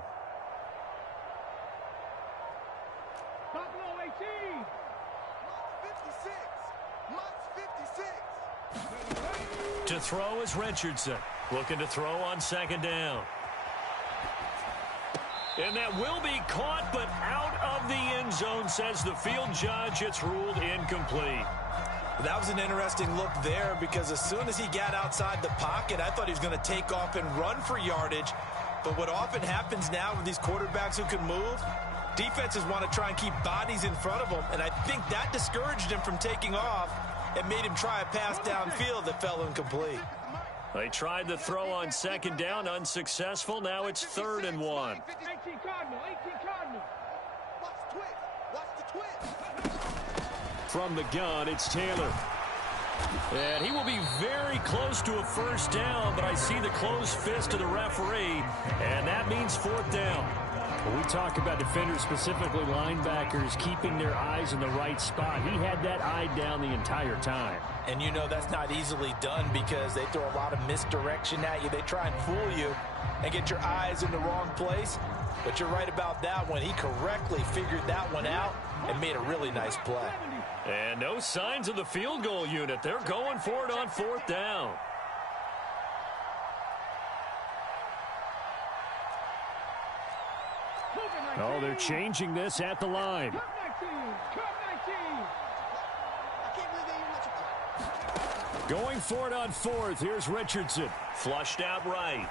To throw is Richardson. Looking to throw on 2nd down. And that will be caught, but out of the end zone, says the field judge. It's ruled incomplete. That was an interesting look there because as soon as he got outside the pocket, I thought he was going to take off and run for yardage. But what often happens now with these quarterbacks who can move, defenses want to try and keep bodies in front of them, and I think that discouraged him from taking off and made him try a pass downfield that fell incomplete. They tried the throw on 2nd down, unsuccessful. Now it's 3rd and 1. From the gun, it's Taylor. And he will be very close to a 1st down, but I see the closed fist of the referee, and that means 4th down. When we talk about defenders, specifically linebackers, keeping their eyes in the right spot, he had that eye down the entire time. And you know that's not easily done because they throw a lot of misdirection at you. They try and fool you and get your eyes in the wrong place. But you're right about that one. He correctly figured that one out and made a really nice play. And no signs of the field goal unit. They're going for it on 4th down. Oh, they're changing this at the line. Going for it on fourth. Here's Richardson. Flushed out right.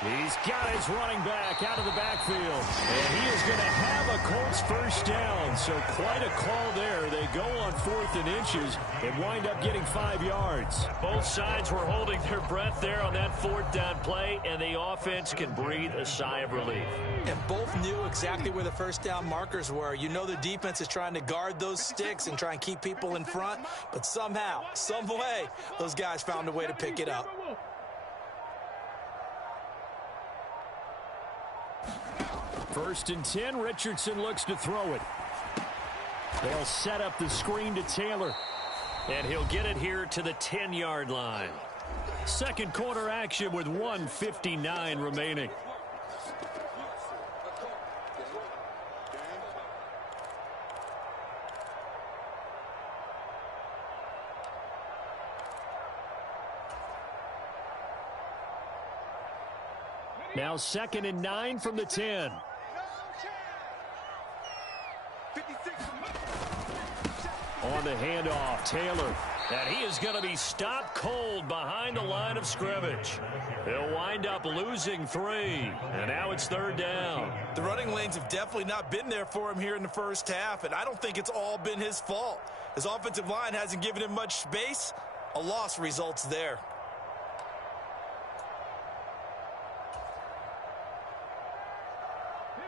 He's got his running back out of the backfield. And he is going to have a Colts first down. So quite a call there. They go on 4th and inches and wind up getting 5 yards. Both sides were holding their breath there on that 4th down play, and the offense can breathe a sigh of relief. And both knew exactly where the first down markers were. You know the defense is trying to guard those sticks and try and keep people in front, but somehow, some way, those guys found a way to pick it up. First and 10, Richardson looks to throw it. They'll set up the screen to Taylor. And he'll get it here to the 10-yard line. Second quarter action with 1:59 remaining. Now 2nd and 9 from the 10. On the handoff, Taylor. And he is going to be stopped cold behind the line of scrimmage. He'll wind up losing 3. And now it's 3rd down. The running lanes have definitely not been there for him here in the first half, and I don't think it's all been his fault. His offensive line hasn't given him much space. A loss results there.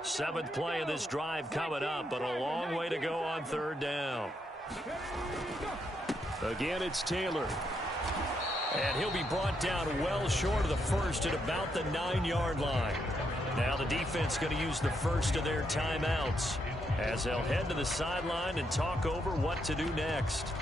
Seventh play of this drive coming up, but a long way to go on 3rd down. Again, it's Taylor. And he'll be brought down well short of the first at about the 9-yard line. Now the defense going to use the first of their timeouts as they'll head to the sideline and talk over what to do next.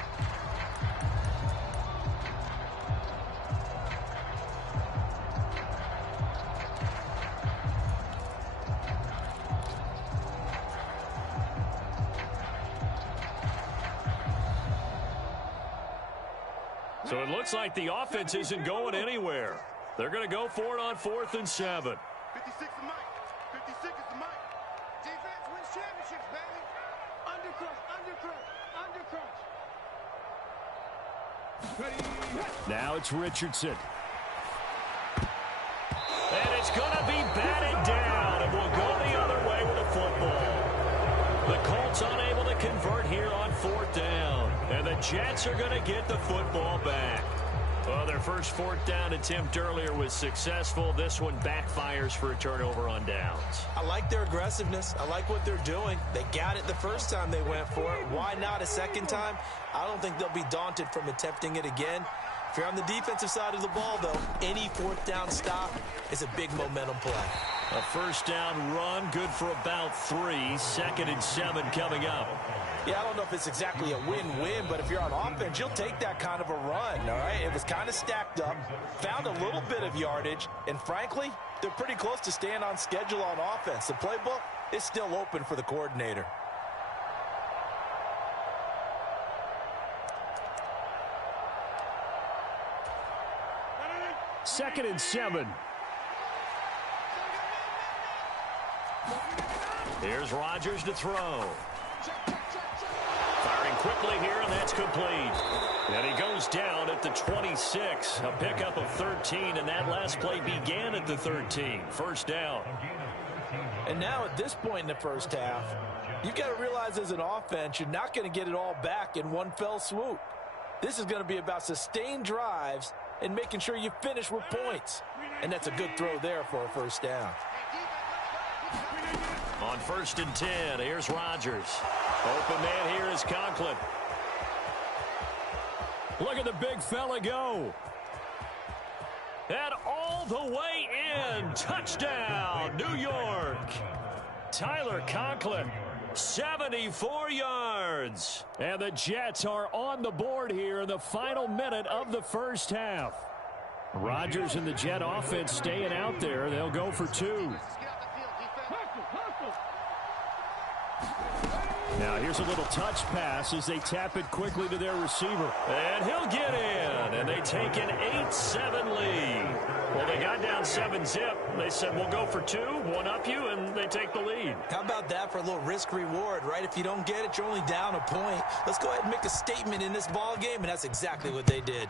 So it looks like the offense isn't going anywhere. They're going to go for it on 4th and 7. 56 is Mike. 56 is the Mike. Defense wins championships, baby. Undercrush. Now it's Richardson. And it's going to be batted down, and we'll go the other way with the football. The Colts unable to convert here on 4th down. And the Jets are going to get the football back. Well, their first 4th down attempt earlier was successful. This one backfires for a turnover on downs. I like their aggressiveness. I like what they're doing. They got it the first time they went for it. Why not a second time? I don't think they'll be daunted from attempting it again. If you're on the defensive side of the ball, though, any 4th down stop is a big momentum play. A first down run, good for about 3. 2nd and 7 coming up. Yeah, I don't know if it's exactly a win-win, but if you're on offense, you'll take that kind of a run, all right? It was kind of stacked up, found a little bit of yardage, and frankly, they're pretty close to staying on schedule on offense. The playbook is still open for the coordinator. Second and 7. Here's Rodgers to throw. Firing quickly here, and that's complete. And he goes down at the 26. A pickup of 13, and that last play began at the 13. First down. And now at this point in the first half, you've got to realize as an offense, you're not going to get it all back in one fell swoop. This is going to be about sustained drives and making sure you finish with points. And that's a good throw there for a first down. On 1st and 10, here's Rodgers. Open man here is Conklin. Look at the big fella go. And all the way in. Touchdown, New York. Tyler Conklin, 74 yards. And the Jets are on the board here in the final minute of the first half. Rodgers and the Jet offense staying out there. They'll go for 2. Now here's a little touch pass as they tap it quickly to their receiver. And he'll get in, and they take an 8-7 lead. Well, they got down 7-zip. They said, we'll go for 2, one up you, and they take the lead. How about that for a little risk-reward, right? If you don't get it, you're only down a point. Let's go ahead and make a statement in this ball game, and that's exactly what they did.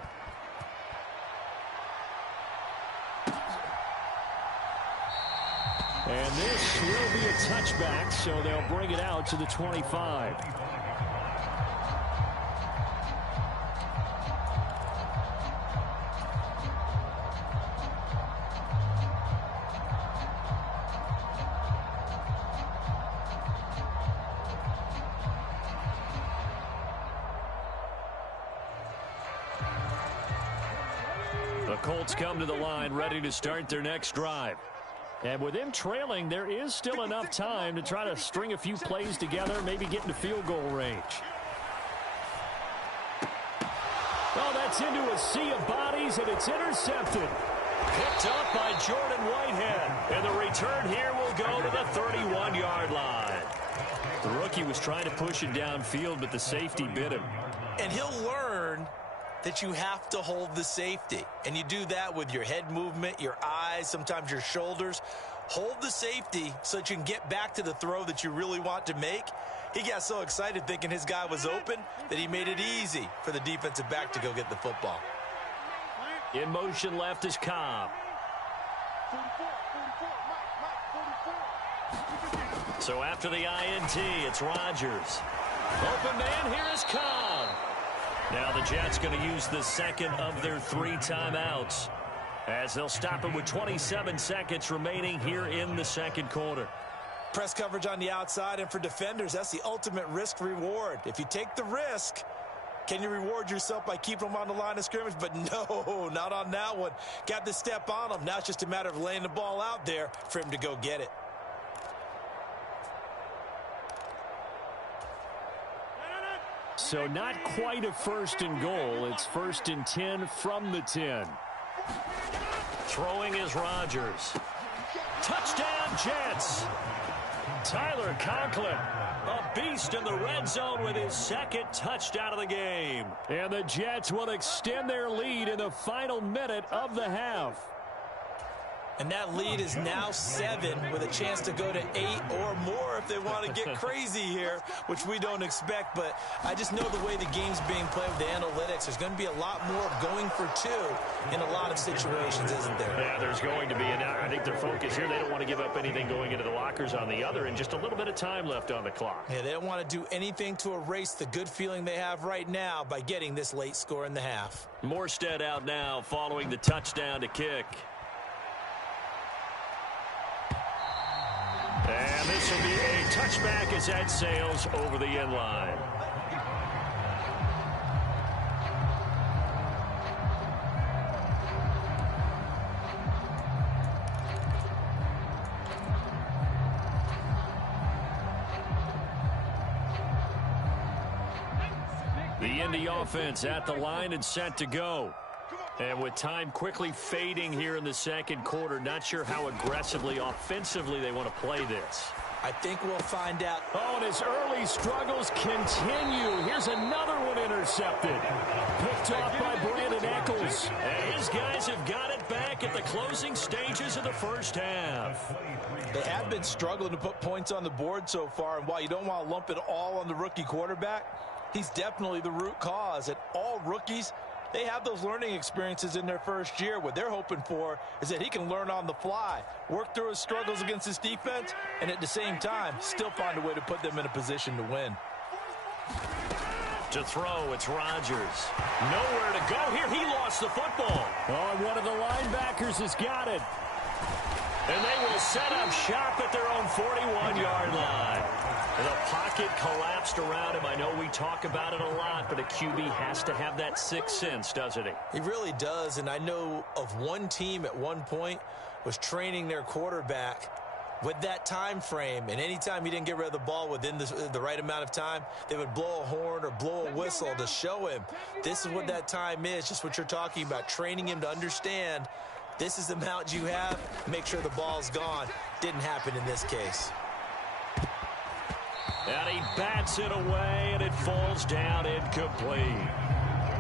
And this will be a touchback, so they'll bring it out to the 25. The Colts come to the line, ready to start their next drive. And with them trailing, there is still enough time to try to string a few plays together, maybe get into field goal range. Oh, that's into a sea of bodies, and it's intercepted. Picked up by Jordan Whitehead. And the return here will go to the 31-yard line. The rookie was trying to push it downfield, but the safety bit him. And he'll learn that you have to hold the safety. And you do that with your head movement, your eyes, sometimes your shoulders. Hold the safety so that you can get back to the throw that you really want to make. He got so excited thinking his guy was open that he made it easy for the defensive back to go get the football. In motion left is Cobb. So after the INT, it's Rodgers. Open man, here is Cobb. Now the Jets going to use the second of their 3 timeouts as they'll stop it with 27 seconds remaining here in the second quarter. Press coverage on the outside, and for defenders, that's the ultimate risk-reward. If you take the risk, can you reward yourself by keeping them on the line of scrimmage? But no, not on that one. Got to step on them. Now it's just a matter of laying the ball out there for him to go get it. So not quite a first and goal. It's 1st and 10 from the 10. Throwing is Rodgers. Touchdown, Jets. Tyler Conklin, a beast in the red zone with his second touchdown of the game. And the Jets will extend their lead in the final minute of the half. And that lead is now 7 with a chance to go to 8 or more if they want to get crazy here, which we don't expect. But I just know the way the game's being played with the analytics, there's going to be a lot more going for 2 in a lot of situations, isn't there? Yeah, there's going to be. And I think their focus here, they don't want to give up anything going into the lockers on the other, and just a little bit of time left on the clock. Yeah, they don't want to do anything to erase the good feeling they have right now by getting this late score in the half. Morstead out now following the touchdown to kick. And this will be a touchback as that sails over the end line. The Indy offense at the line and set to go. And with time quickly fading here in the second quarter, not sure how aggressively, offensively they want to play this. I think we'll find out. Oh, and his early struggles continue. Here's another one intercepted. Picked off by Brandon Eccles. And his guys have got it back at the closing stages of the first half. They have been struggling to put points on the board so far, and while you don't want to lump it all on the rookie quarterback, he's definitely the root cause. And all rookies, they have those learning experiences in their first year. What they're hoping for is that he can learn on the fly, work through his struggles against his defense, and at the same time, still find a way to put them in a position to win. To throw, it's Rodgers. Nowhere to go here. He lost the football. Oh, and one of the linebackers has got it. And they will set up shop at their own 41-yard line. The pocket collapsed around him. I know we talk about it a lot, but a QB has to have that sixth sense, doesn't he? He really does, and I know of one team at one point was training their quarterback with that time frame, and anytime he didn't get rid of the ball within the right amount of time, they would blow a horn or blow a whistle to show him this is what that time is, just what you're talking about, training him to understand this is the amount you have, make sure the ball's gone. Didn't happen in this case. And he bats it away, and it falls down incomplete.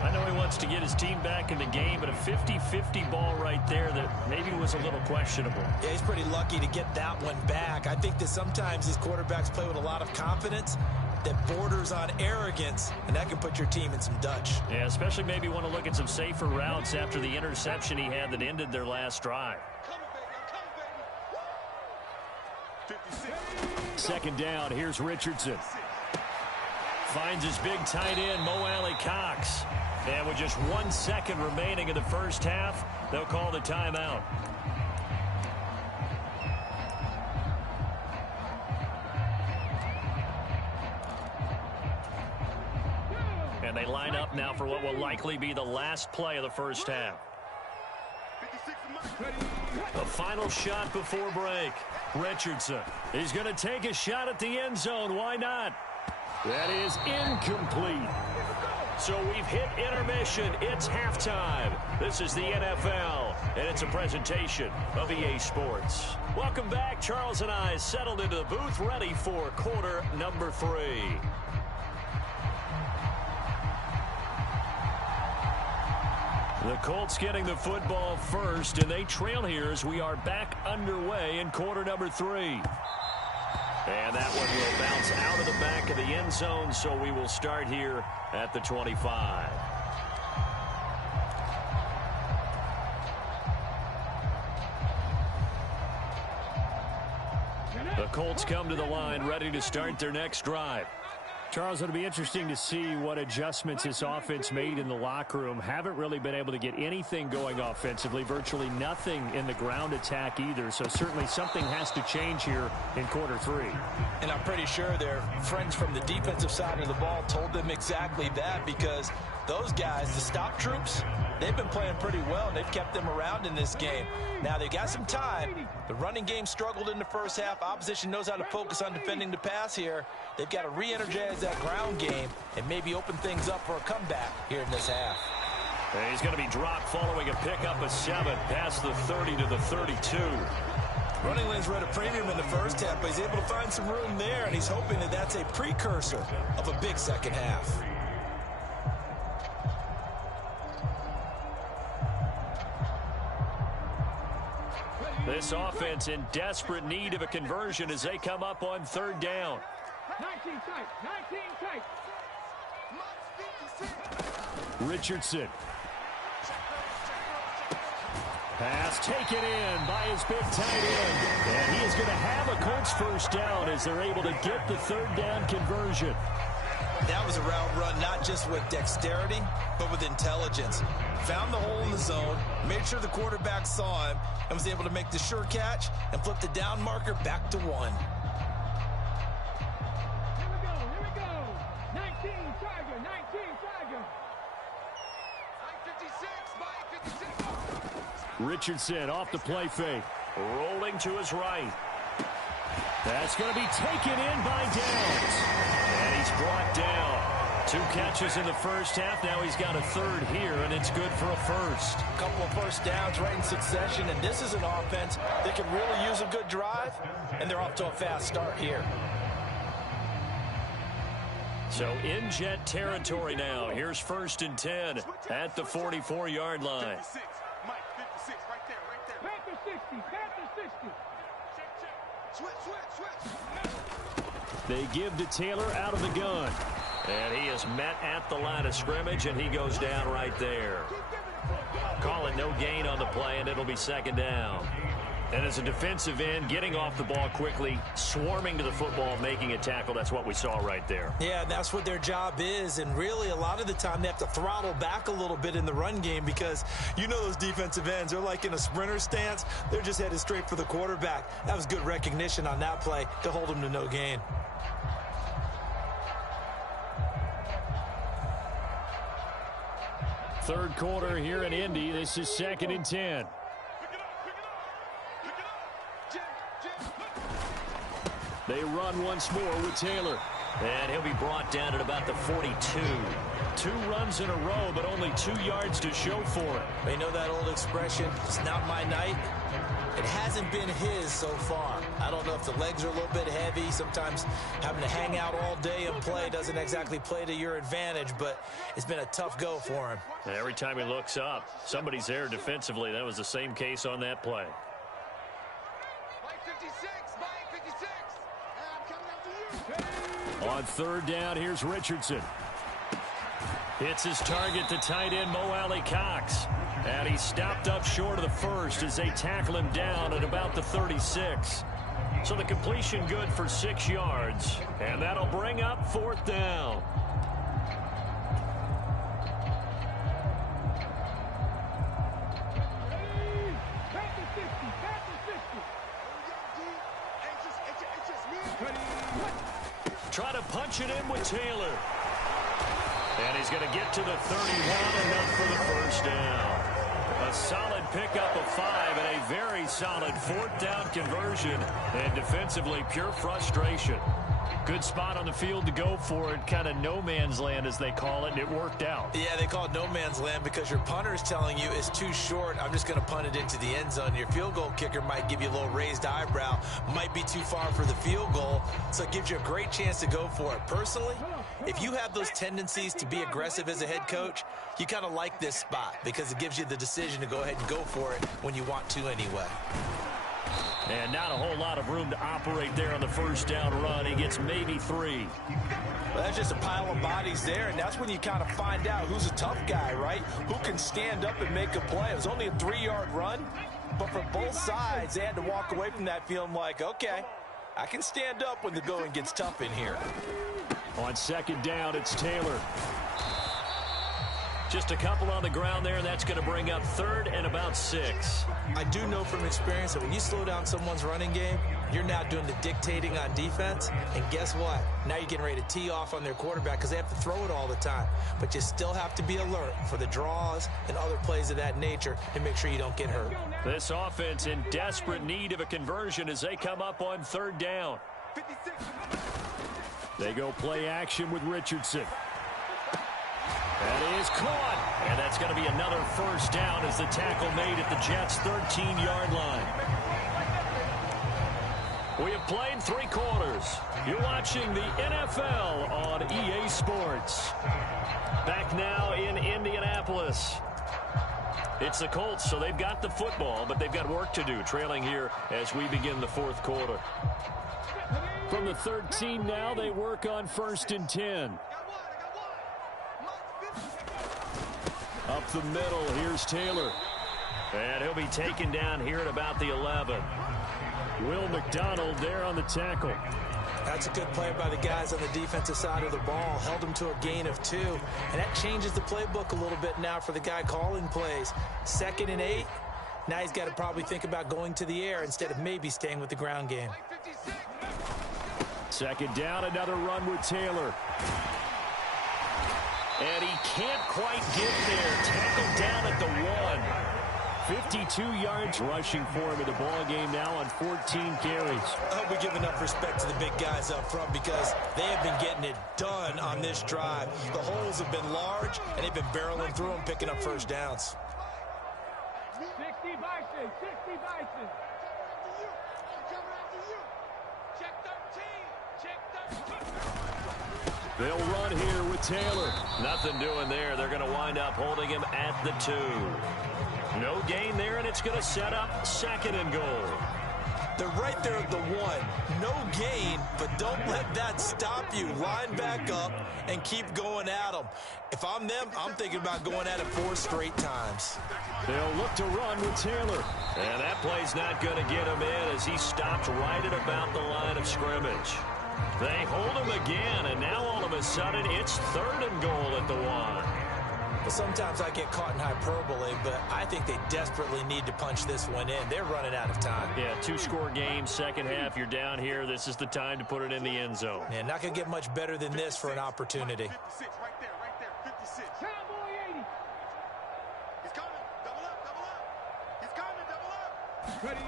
I know he wants to get his team back in the game, but a 50-50 ball right there that maybe was a little questionable. Yeah, he's pretty lucky to get that one back. I think that sometimes these quarterbacks play with a lot of confidence that borders on arrogance, and that can put your team in some Dutch. Yeah, especially maybe want to look at some safer routes after the interception he had that ended their last drive. Second down, here's Richardson. Finds his big tight end, Mo Alley-Cox. And with just 1 second remaining in the first half, they'll call the timeout. And they line up now for what will likely be the last play of the first half. The final shot before break. Richardson. He's going to take a shot at the end zone. Why not? That is incomplete. So we've hit intermission. It's halftime. This is the NFL, and it's a presentation of EA Sports. Welcome back. Charles and I settled into the booth, ready for quarter number 3. The Colts getting the football first, and they trail here as we are back underway in quarter number 3. And that one will bounce out of the back of the end zone, so we will start here at the 25. The Colts come to the line, ready to start their next drive. Charles, it'll be interesting to see what adjustments this offense made in the locker room. Haven't really been able to get anything going offensively, virtually nothing in the ground attack either. So certainly something has to change here in quarter 3. And I'm pretty sure their friends from the defensive side of the ball told them exactly that, because those guys, the stop troops, they've been playing pretty well, and they've kept them around in this game. Now, they got some time. The running game struggled in the first half. Opposition knows how to focus on defending the pass here. They've got to re-energize that ground game and maybe open things up for a comeback here in this half. And he's going to be dropped following a pickup of 7 past the 30 to the 32. Running lanes were at a premium in the first half, but he's able to find some room there, and he's hoping that that's a precursor of a big second half. This offense in desperate need of a conversion as they come up on third down. 19 tight. Richardson. Pass taken in by his big tight end. And he is going to have a Colts first down as they're able to get the third down conversion. That was a route run not just with dexterity, but with intelligence. Found the hole in the zone, made sure the quarterback saw him, and was able to make the sure catch and flip the down marker back to 1. Here we go. 19 Tiger. 56. Richardson off the play fake. Rolling to his right. That's going to be taken in by Downs. And he's brought down. 2 catches in the first half. Now he's got a third here, and it's good for a first. A couple of first downs right in succession, and this is an offense that can really use a good drive, and they're off to a fast start here. So in Jet territory now. Here's 1st and 10 at the 44-yard line. 56. Mike, 56, right there. Panther 60. Switch. They give to Taylor out of the gun. And he is met at the line of scrimmage, and he goes down right there. Call it no gain on the play, and it'll be second down. And as a defensive end, getting off the ball quickly, swarming to the football, making a tackle, that's what we saw right there. Yeah, and that's what their job is, and really a lot of the time they have to throttle back a little bit in the run game, because you know those defensive ends, they're like in a sprinter stance. They're just headed straight for the quarterback. That was good recognition on that play to hold him to no gain. Third quarter here in Indy. This is 2nd and 10. They run once more with Taylor. And he'll be brought down at about the 42. 2 runs in a row, but only 2 yards to show for it. They know that old expression, it's not my night. It hasn't been his so far. I don't know if the legs are a little bit heavy. Sometimes having to hang out all day and play doesn't exactly play to your advantage, but it's been a tough go for him. And every time he looks up, somebody's there defensively. That was the same case on that play. Mike 56, Mike 56. I'm coming after you. On 3rd down, here's Richardson. Hits his target to tight end Mo Alley Cox. And he's stopped up short of the first as they tackle him down at about the 36. So the completion good for 6 yards. And that'll bring up 4th down. Try to punch it in with Taylor. And he's going to get to the 31, enough for the first down. A solid pickup of 5 and a very solid 4th down conversion. And defensively, pure frustration. Good spot on the field to go for it. Kind of no man's land, as they call it, and it worked out. Yeah, they call it no man's land because your punter is telling you it's too short. I'm just going to punt it into the end zone. Your field goal kicker might give you a little raised eyebrow. Might be too far for the field goal, so it gives you a great chance to go for it. Personally, if you have those tendencies to be aggressive as a head coach, you kind of like this spot because it gives you the decision to go ahead and go for it when you want to anyway. And not a whole lot of room to operate there on the first down run. He gets maybe 3. Well, that's just a pile of bodies there, and that's when you kind of find out who's a tough guy, right? Who can stand up and make a play. It was only a 3-yard run, but for both sides, they had to walk away from that feeling like, okay, I can stand up when the going gets tough in here. On 2nd down, it's Taylor. Just a couple on the ground there, and that's going to bring up 3rd and about 6. I do know from experience that when you slow down someone's running game, you're now doing the dictating on defense. And guess what? Now you're getting ready to tee off on their quarterback because they have to throw it all the time. But you still have to be alert for the draws and other plays of that nature to make sure you don't get hurt. This offense in desperate need of a conversion as they come up on 3rd down. 56. They go play action with Richardson. That is caught, and that's going to be another first down as the tackle made at the Jets' 13-yard line. We have played 3 quarters. You're watching the NFL on EA Sports. Back now in Indianapolis. It's the Colts, so they've got the football, but they've got work to do, trailing here as we begin the 4th quarter. From the 13 now, they work on 1st and 10. Up the middle, here's Taylor. And he'll be taken down here at about the 11. Will McDonald there on the tackle. That's a good play by the guys on the defensive side of the ball. Held him to a gain of 2. And that changes the playbook a little bit now for the guy calling plays. 2nd and 8. Now he's got to probably think about going to the air instead of maybe staying with the ground game. 2nd down, another run with Taylor. And he can't quite get there. Tackled down at the 1. 52 yards rushing for him in the ball game now on 14 carries. I hope we give enough respect to the big guys up front because they have been getting it done on this drive. The holes have been large, and they've been barreling through them, picking up first downs. 60 Bison, 60 Bison. They'll run here with Taylor. Nothing doing there. They're going to wind up holding him at the 2. No gain there, and it's going to set up 2nd and goal. They're right there at the 1. No gain, but don't let that stop you. Line back up and keep going at them. If I'm them, I'm thinking about going at it 4 straight times. They'll look to run with Taylor. And that play's not going to get him in as he stops right at about the line of scrimmage. They hold him again, and now all of a sudden it's 3rd and goal at the 1. Well, sometimes I get caught in hyperbole, but I think they desperately need to punch this one in. They're running out of time. Yeah, 2-score game, second half. You're down here. This is the time to put it in the end zone. Yeah, not going to get much better than this for an opportunity. 56, right there, 56. Cowboy 80. He's coming, double up. He's coming, double up. Ready.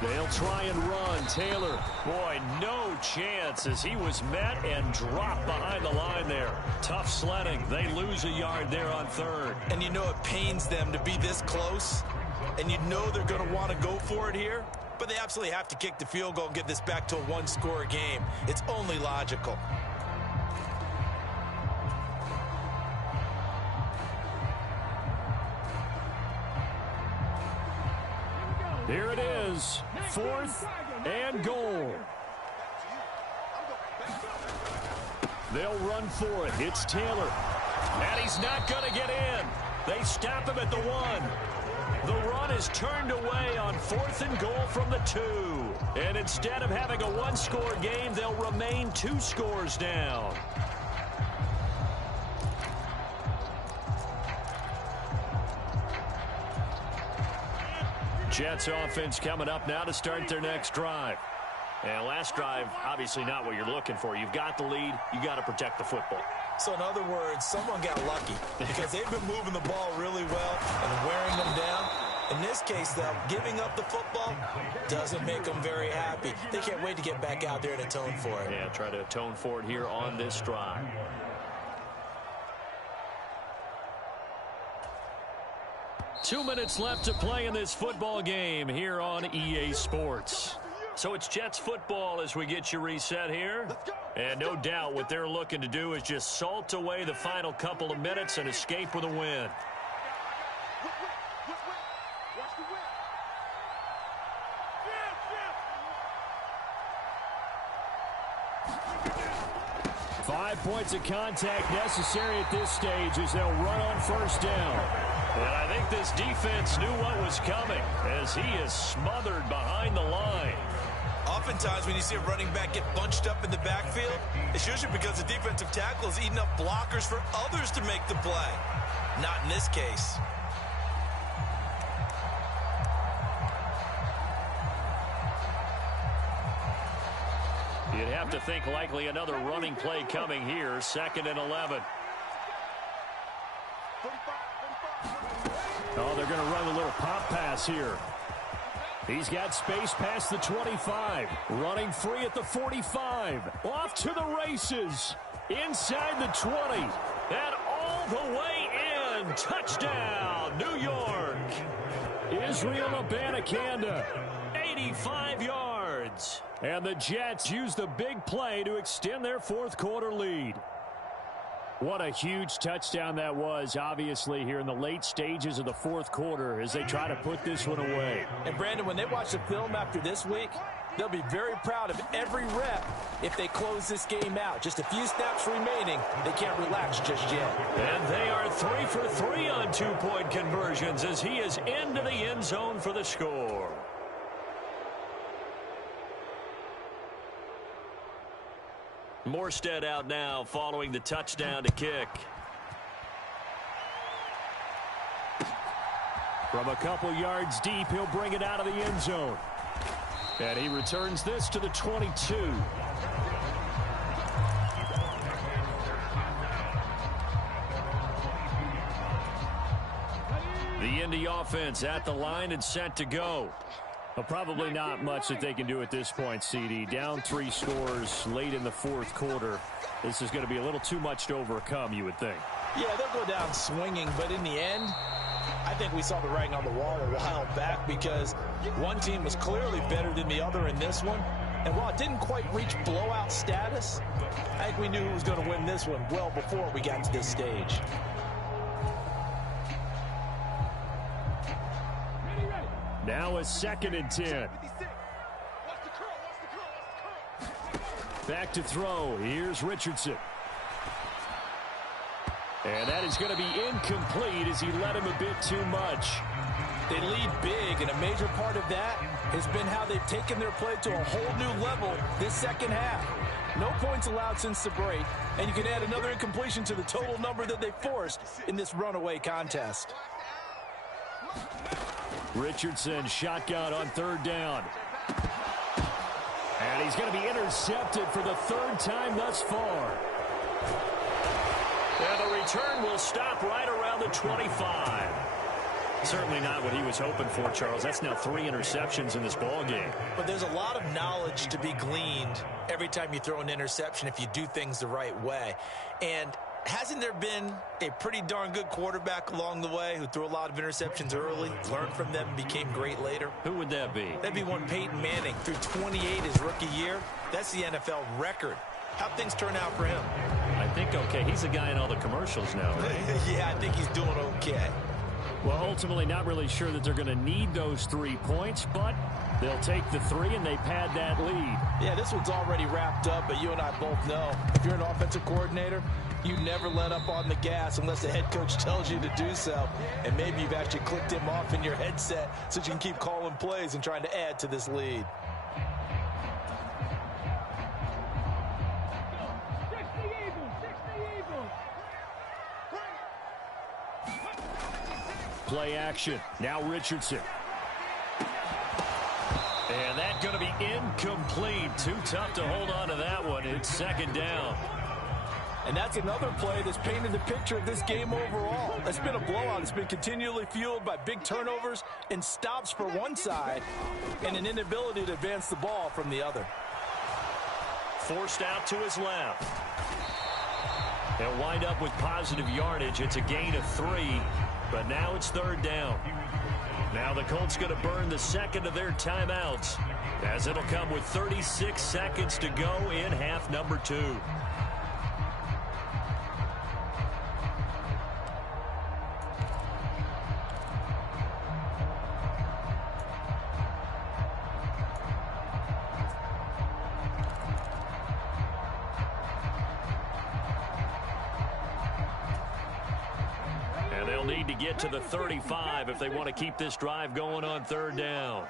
They'll try and run. Taylor. Boy, no chance as he was met and dropped behind the line there. Tough sledding. They lose a yard there on third. And you know it pains them to be this close. And you know they're going to want to go for it here. But they absolutely have to kick the field goal and get this back to a one-score game. It's only logical. Here it is, 4th and goal. They'll run for it. It's Taylor. And he's not going to get in. They stop him at the 1. The run is turned away on 4th and goal from the 2. And instead of having a one-score game, they'll remain 2 scores down. Jets offense coming up now to start their next drive. And last drive, obviously not what you're looking for. You've got the lead. You got to protect the football. So in other words, someone got lucky because they've been moving the ball really well and wearing them down. In this case, though, giving up the football doesn't make them very happy. They can't wait to get back out there and atone for it. Yeah, try to atone for it here on this drive. Two minutes left to play in this football game here on EA Sports. So it's Jets football as we get you reset here. And no doubt what they're looking to do is just salt away the final couple of minutes and escape with a win. 5 points of contact necessary at this stage as they'll run on first down. And I think this defense knew what was coming as he is smothered behind the line. Oftentimes when you see a running back get bunched up in the backfield, it's usually because the defensive tackle is eating up blockers for others to make the play. Not in this case. You'd have to think likely another running play coming here, 2nd and 11. Oh, they're going to run a little pop pass here. He's got space past the 25. Running free at the 45. Off to the races. Inside the 20. And all the way in. Touchdown, New York. Israel Abanikanda. 85 yards. And the Jets use the big play to extend their fourth quarter lead. What a huge touchdown that was, obviously, here in the late stages of the fourth quarter as they try to put this one away. And, Brandon, when they watch the film after this week, they'll be very proud of every rep if they close this game out. Just a few snaps remaining. They can't relax just yet. And they are 3 for 3 on two-point conversions as he is into the end zone for the score. Morstead out now following the touchdown to kick. From a couple yards deep, he'll bring it out of the end zone. And he returns this to the 22. The Indy offense at the line and set to go. Well, probably not much that they can do at this point, CD. Down 3 scores late in the fourth quarter. This is going to be a little too much to overcome, you would think. Yeah, they'll go down swinging, but in the end, I think we saw the writing on the wall a while back because one team was clearly better than the other in this one. And while it didn't quite reach blowout status, I think we knew who was going to win this one well before we got to this stage. Now a 2nd and 10. Back to throw. Here's Richardson. And that is going to be incomplete as he led him a bit too much. They lead big, and a major part of that has been how they've taken their play to a whole new level this second half. No points allowed since the break, and you can add another incompletion to the total number that they forced in this runaway contest. Richardson shotgun on 3rd down. And he's going to be intercepted for the 3rd time thus far. And the return will stop right around the 25. Certainly not what he was hoping for, Charles. That's now 3 interceptions in this ball game. But there's a lot of knowledge to be gleaned every time you throw an interception if you do things the right way. And hasn't there been a pretty darn good quarterback along the way who threw a lot of interceptions early, learned from them, became great later? Who would that be? That'd be one Peyton Manning, threw 28 his rookie year. That's the NFL record. How'd things turn out for him? I think okay. He's the guy in all the commercials now, right? Yeah, I think he's doing okay. Well, ultimately not really sure that they're going to need those 3 points, but they'll take the 3 and they pad that lead. Yeah, this one's already wrapped up, but you and I both know if you're an offensive coordinator, you never let up on the gas unless the head coach tells you to do so. And maybe you've actually clicked him off in your headset so you can keep calling plays and trying to add to this lead. Play action. Now Richardson. And that's going to be incomplete. Too tough to hold on to that one. It's 2nd down. And that's another play that's painted the picture of this game overall. It's been a blowout. It's been continually fueled by big turnovers and stops for one side and an inability to advance the ball from the other. Forced out to his left. They'll wind up with positive yardage. It's a gain of 3, but now it's 3rd down. Now the Colts going to burn the 2nd of their timeouts, as it'll come with 36 seconds to go in half number 2. To get to the 35 if they want to keep this drive going on 3rd down.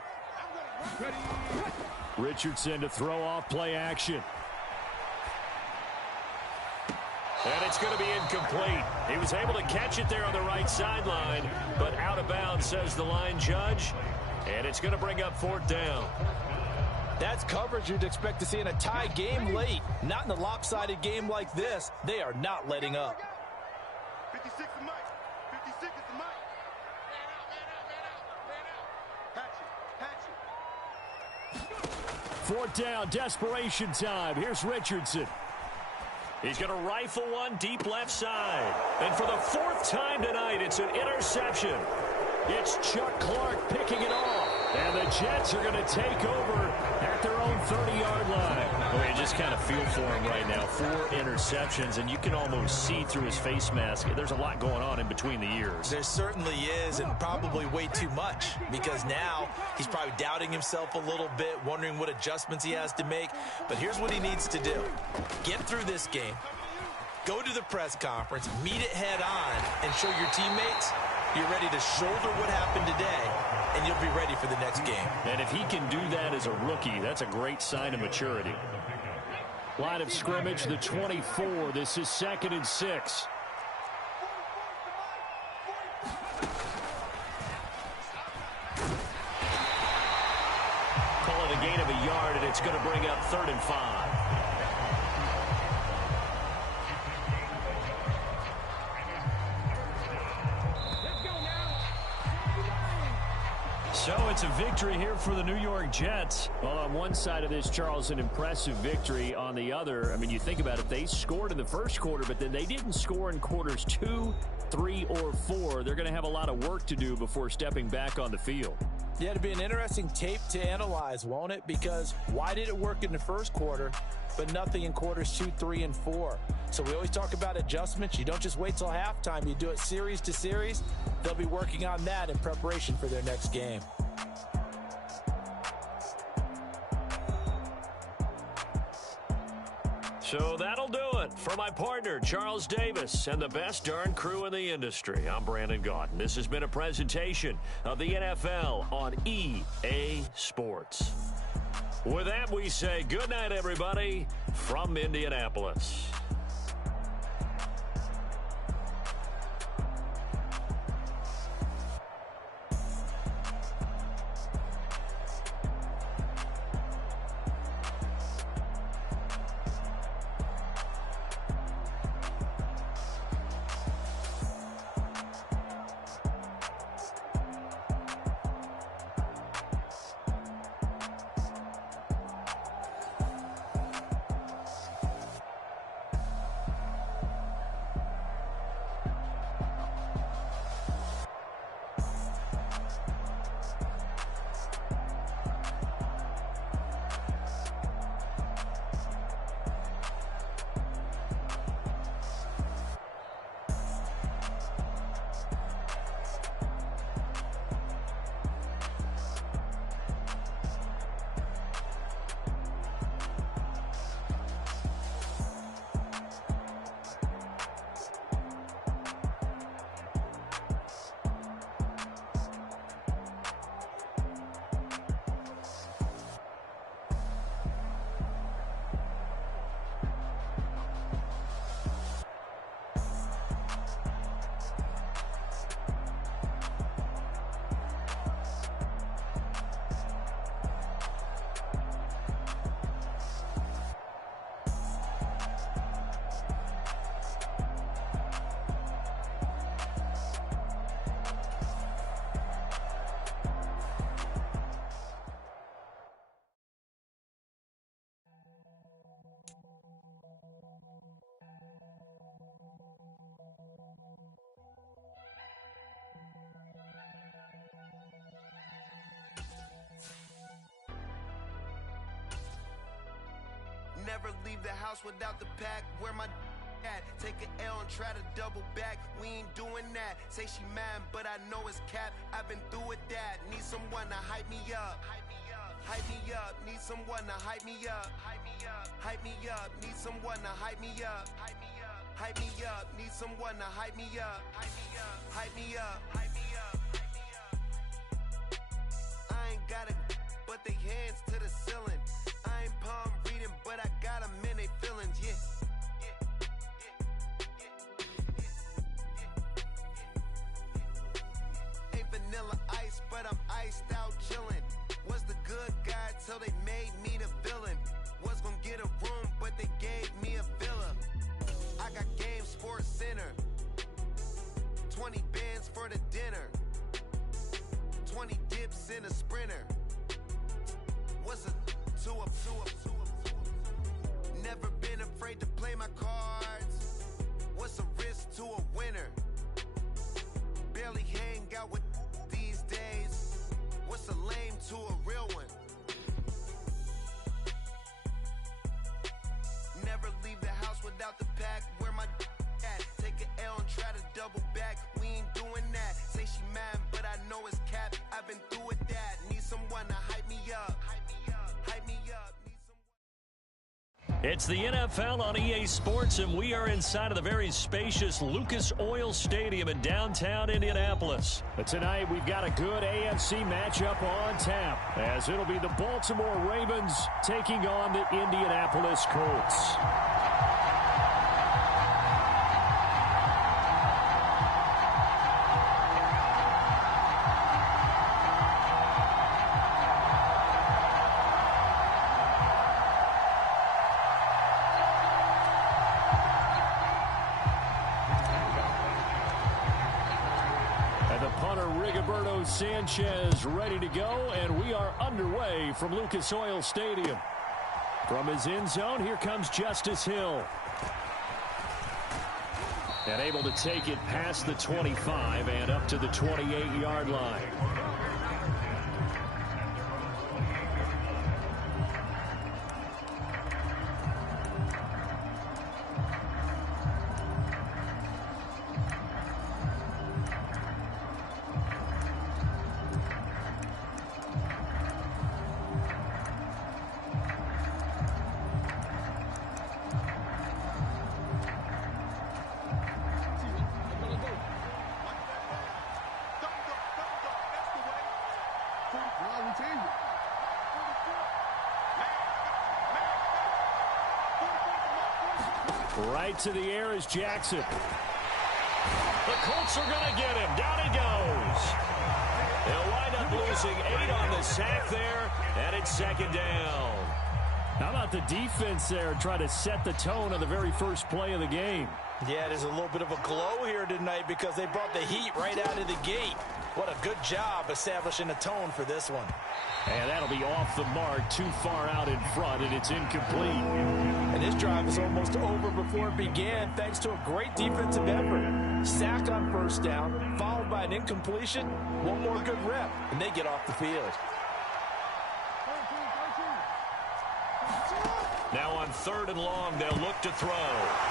Richardson to throw off play action. And it's going to be incomplete. He was able to catch it there on the right sideline, but out of bounds, says the line judge. And it's going to bring up 4th down. That's coverage you'd expect to see in a tie game late. Not in a lopsided game like this. They are not letting up. 56 to Mike. 56 is the Mike. Man out. 4th down, desperation time. Here's Richardson. He's going to rifle one deep left side. And for the 4th time tonight, it's an interception. It's Chuck Clark picking it off. And the Jets are going to take over at their own 30-yard line. Well, you just kind of feel for him right now. 4 interceptions, and you can almost see through his face mask. There's a lot going on in between the ears. There certainly is, and probably way too much, because now he's probably doubting himself a little bit, wondering what adjustments he has to make. But here's what he needs to do. Get through this game, go to the press conference, meet it head on, and show your teammates you're ready to shoulder what happened today, and you'll be ready for the next game. And if he can do that as a rookie, that's a great sign of maturity. Line of scrimmage, the 24. This is 2nd and 6. Call it a gain of a yard, and it's going to bring up 3rd and 5. So it's a victory here for the New York Jets. Well, on one side of this, Charles, an impressive victory. On the other, I mean, you think about it, they scored in the first quarter, but then they didn't score in quarters 2, 3, or 4. They're going to have a lot of work to do before stepping back on the field. Yeah, it'll be an interesting tape to analyze, won't it? Because why did it work in the first quarter, but nothing in quarters 2, 3, and 4? So we always talk about adjustments. You don't just wait till halftime. You do it series to series. They'll be working on that in preparation for their next game. So that'll do it for my partner, Charles Davis, and the best darn crew in the industry. I'm Brandon Gaudin. This has been a presentation of the NFL on EA Sports. With that, we say good night, everybody, from Indianapolis. Never leave the house without the pack. Where my at? Take an L and try to double back. We ain't doing that. Say she mad, but I know it's cap. I've been through with that. Need someone to hype me up. Hype me up. Need someone to hype me up. Hype me up. Hype me up. Need someone to hype me up. Hype me up. Hype me up. Need someone to hype me up. Hype me up. Hype me up. Hype me up. I ain't got it, but they hands to the ceiling. I ain't palm reading, but I got them in they feelings. Yeah. Vanilla ice, but I'm iced out chillin'. Was the good guy till they made me the villain. Was gonna get a room, but they gave me a villa. I got game Sports Center. 20 bands for the dinner. 20 dips in a sprinter. What's a two up? Never been afraid to play my cards. What's a risk to a winner? Barely hang out with these days. What's a lame to a real one? Never leave the house without the pack. Where my at? Take an L and try to double back. We ain't doing that. Say she mad, but I know it's cap. I've been through with that. Need someone to hype me up. Hype me up. Hype me up. It's the NFL on EA Sports, and we are inside of the very spacious Lucas Oil Stadium in downtown Indianapolis. But tonight, we've got a good AFC matchup on tap, as it'll be the Baltimore Ravens taking on the Indianapolis Colts. Sanchez ready to go, and we are underway from Lucas Oil Stadium. From his end zone, here comes Justice Hill. And able to take it past the 25 and up to the 28-yard line. Right to the air is Jackson. The Colts are going to get him. Down he goes. They'll wind up losing 8 on the sack there, and it's second down. How about the defense there trying to set the tone of the very first play of the game? Yeah, there's a little bit of a glow here tonight because they brought the heat right out of the gate. What a good job establishing a tone for this one. And that'll be off the mark, too far out in front, and it's incomplete. And this drive is almost over before it began, thanks to a great defensive effort. Sack on first down, followed by an incompletion. One more good rep, and they get off the field. Now on 3rd and long, they'll look to throw.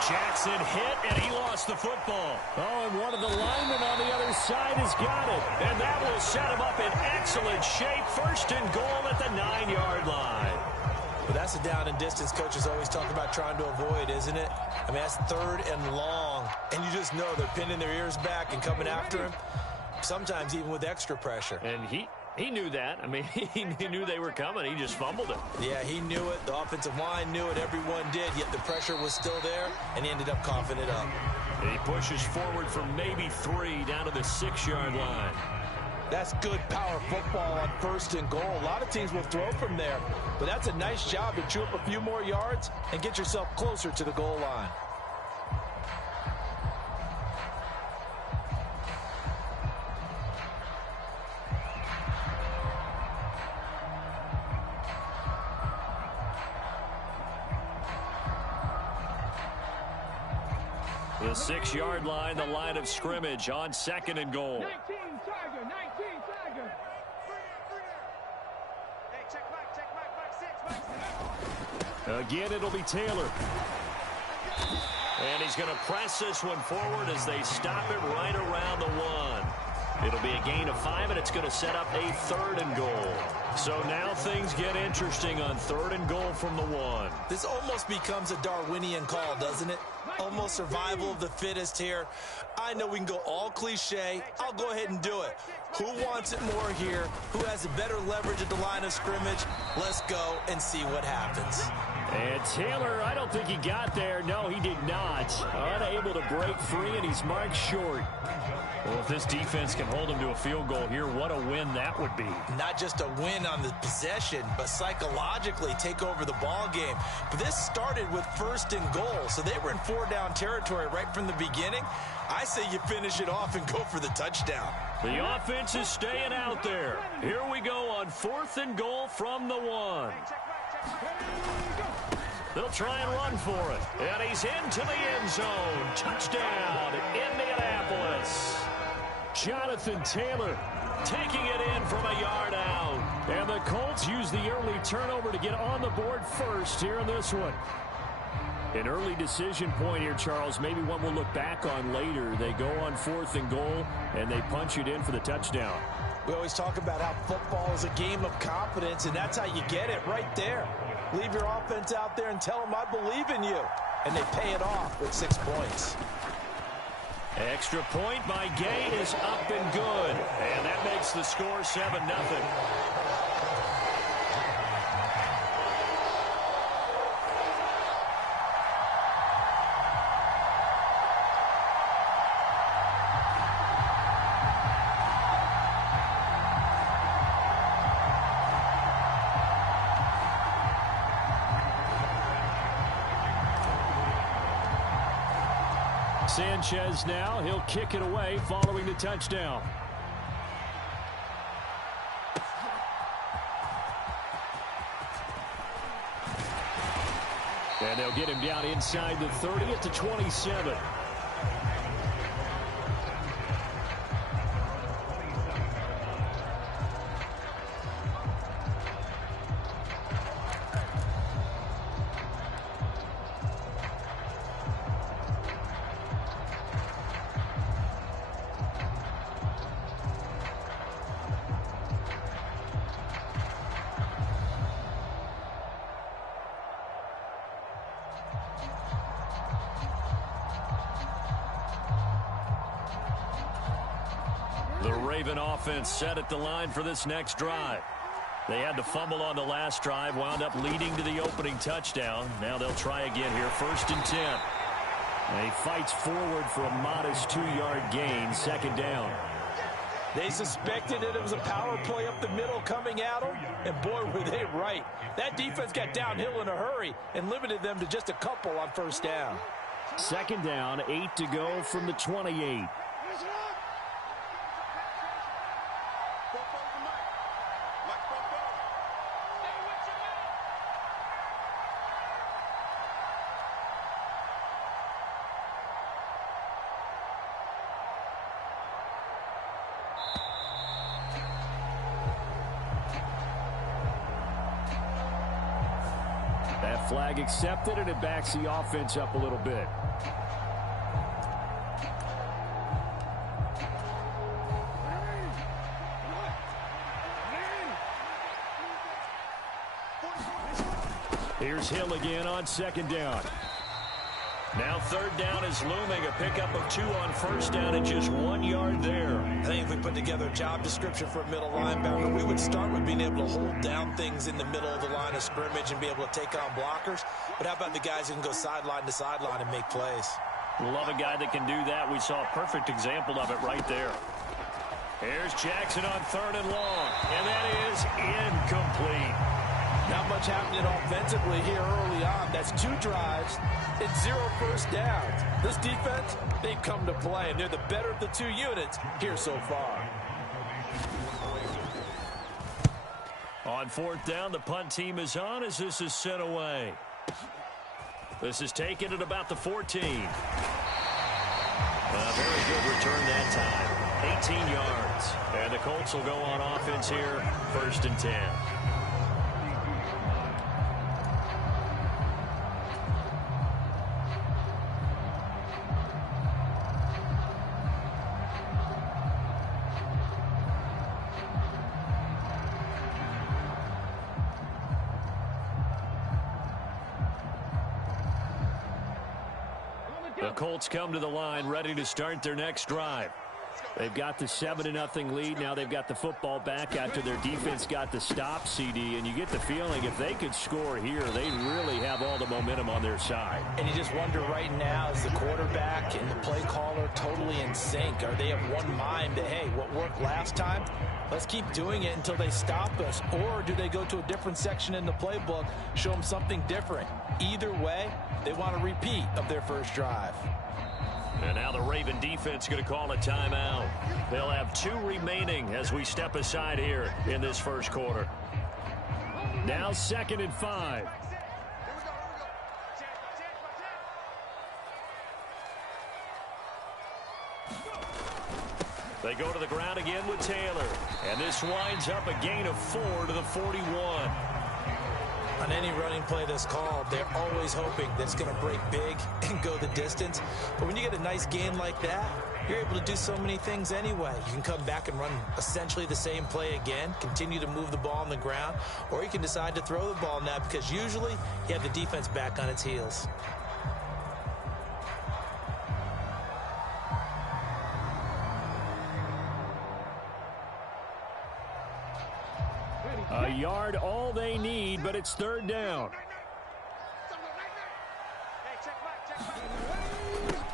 Jackson hit, and he lost the football. Oh, and one of the linemen on the other side has got it. And that will set him up in excellent shape. 1st and goal at the 9-yard line. Well, that's a down and distance coaches always talk about trying to avoid, isn't it? I mean, that's 3rd and long. And you just know they're pinning their ears back and coming after him, sometimes even with extra pressure. And he knew that. I mean, he knew they were coming. He just fumbled it. Yeah, he knew it. The offensive line knew it. Everyone did, yet the pressure was still there, and he ended up coughing it up. And he pushes forward for maybe 3 down to the 6-yard line. That's good power football on 1st and goal. A lot of teams will throw from there, but that's a nice job to chew up a few more yards and get yourself closer to the goal line. The 6-yard line, the line of scrimmage on 2nd and goal. 19 Tiger, 19 Tiger. Hey, check Mike, 6, Mike. Again, it'll be Taylor. And he's going to press this one forward as they stop it right around the 1. It'll be a gain of 5, and it's going to set up a 3rd and goal. So now things get interesting on 3rd and goal from the 1. This almost becomes a Darwinian call, doesn't it? Almost survival of the fittest here. I know we can go all cliche. I'll go ahead and do it. Who wants it more here? Who has a better leverage at the line of scrimmage? Let's go and see what happens. And Taylor, I don't think he got there. No, he did not. Unable to break free, and he's marked short. Well, if this defense can hold him to a field goal here, what a win that would be. Not just a win on the possession, but psychologically take over the ball game. But this started with 1st and goal, so they were in 4-down territory right from the beginning. I say you finish it off and go for the touchdown. The offense is staying out there. Here we go on 4th and goal from the 1. They'll try and run for it. And he's into the end zone. Touchdown, Indianapolis. Jonathan Taylor taking it in from a yard out. And the Colts use the early turnover to get on the board first here in this one. An early decision point here, Charles. Maybe one we'll look back on later. They go on 4th and goal, and they punch it in for the touchdown. We always talk about how football is a game of confidence, and that's how you get it right there. Leave your offense out there and tell them I believe in you. And they pay it off with 6 points. Extra point by Gay is up and good. And that makes the score 7-0. Sanchez now, he'll kick it away following the touchdown. And they'll get him down inside the 30 at the 27. The Raven offense set at the line for this next drive. They had to fumble on the last drive, wound up leading to the opening touchdown. Now they'll try again here, 1st and 10. And he fights forward for a modest 2-yard gain, 2nd down. They suspected that it was a power play up the middle coming at them, and boy, were they right. That defense got downhill in a hurry and limited them to just a couple on 1st down. 2nd down, 8 to go from the 28. That flag accepted, and it backs the offense up a little bit. Here's Hill again on 2nd down. Now 3rd down is looming, a pickup of 2 on 1st down and just 1 yard there. I think if we put together a job description for a middle linebacker, we would start with being able to hold down things in the middle of the line of scrimmage and be able to take on blockers. But how about the guys who can go sideline to sideline and make plays? Love a guy that can do that. We saw a perfect example of it right there. Here's Jackson on 3rd and long, and that is incomplete. Not much happening offensively here early on. That's 2 drives and 0 1st downs. This defense, they've come to play, and they're the better of the 2 units here so far. On 4th down, the punt team is on as this is sent away. This is taken at about the 14. A very good return that time. 18 yards. And the Colts will go on offense here, 1st and 10. The Colts come to the line ready to start their next drive. They've got the 7-0 lead. Now they've got the football back after their defense got the stop, CD. And you get the feeling if they could score here, they really have all the momentum on their side. And you just wonder right now, is the quarterback and the play caller totally in sync? Are they of one mind that, hey, what worked last time, let's keep doing it until they stop us? Or do they go to a different section in the playbook, show them something different? Either way, they want a repeat of their first drive. And now the Raven defense going to call a timeout. They'll have 2 remaining as we step aside here in this first quarter. Now 2nd and 5. They go to the ground again with Taylor. And this winds up a gain of 4 to the 41. On any running play that's called, they're always hoping that it's going to break big and go the distance. But when you get a nice gain like that, you're able to do so many things anyway. You can come back and run essentially the same play again, continue to move the ball on the ground, or you can decide to throw the ball now because usually you have the defense back on its heels. A yard, all they need, but it's 3rd down.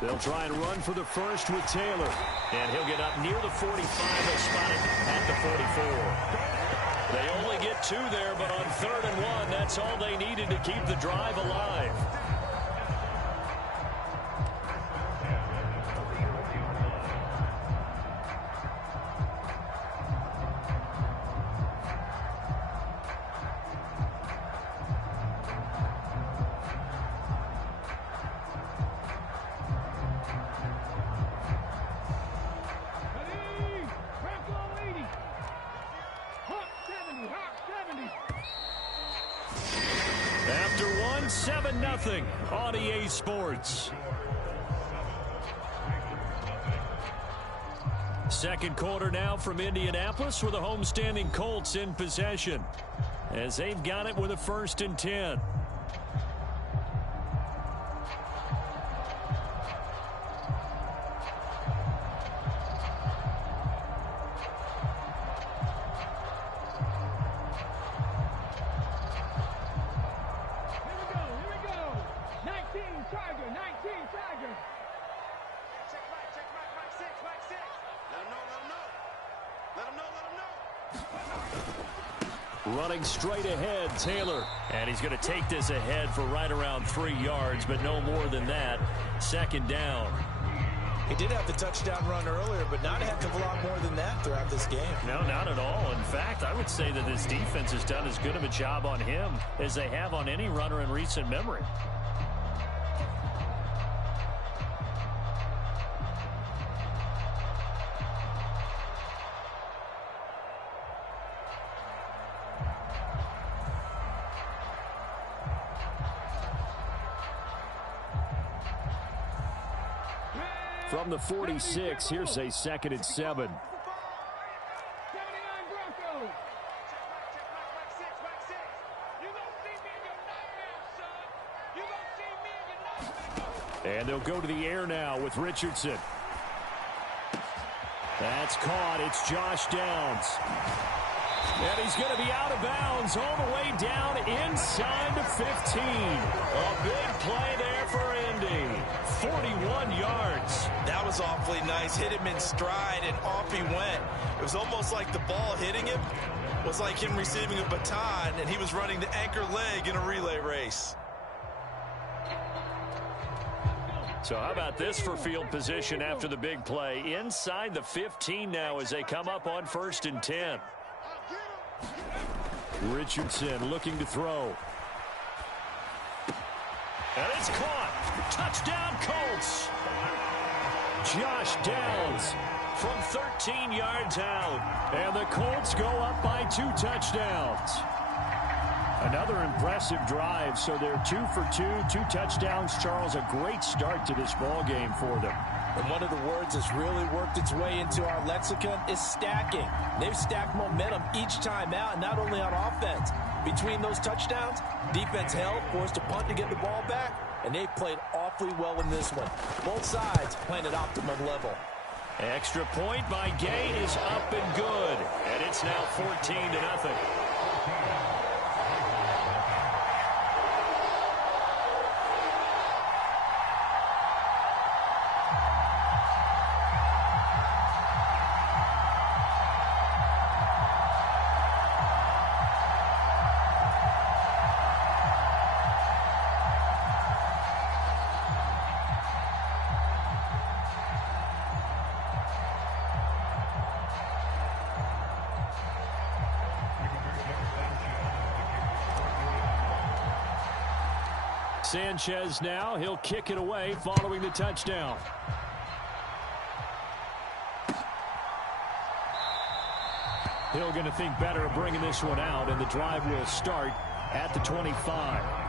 They'll try and run for the first with Taylor. And he'll get up near the 45. They'll spot it at the 44. They only get 2 there, but on 3rd and 1, that's all they needed to keep the drive alive. After 7-0 on EA Sports. Second quarter now from Indianapolis with the homestanding Colts in possession as they've got it with a 1st and 10. Running straight ahead, Taylor. And he's going to take this ahead for right around 3 yards, but no more than that. 2nd down. He did have the touchdown run earlier, but not a heck of a lot more than that throughout this game. No, not at all. In fact, I would say that this defense has done as good of a job on him as they have on any runner in recent memory. From the 46, here's a 2nd and 7. And they'll go to the air now with Richardson. That's caught. It's Josh Downs. And he's going to be out of bounds all the way down inside the 15. A big play there for Indy. 41 yards. That was awfully nice. Hit him in stride, and off he went. It was almost like the ball hitting him was like him receiving a baton, and he was running the anchor leg in a relay race. So how about this for field position after the big play? Inside the 15 now as they come up on 1st and 10. Richardson looking to throw. And it's caught. Touchdown, Colts. Josh Downs from 13 yards out. And the Colts go up by 2 touchdowns. Another impressive drive, so they're 2 for 2, 2 touchdowns. Charles, a great start to this ball game for them. And one of the words that's really worked its way into our lexicon is stacking. They've stacked momentum each time out, not only on offense. Between those touchdowns, defense held, forced a punt to get the ball back, and they've played awfully well in this one. Both sides playing at optimum level. Extra point by Gay is up and good. And it's now 14-0. Sanchez now, he'll kick it away following the touchdown. Hill going to think better of bringing this one out, and the drive will start at the 25.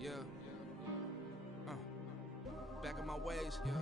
Yeah. Back in my ways. Yeah.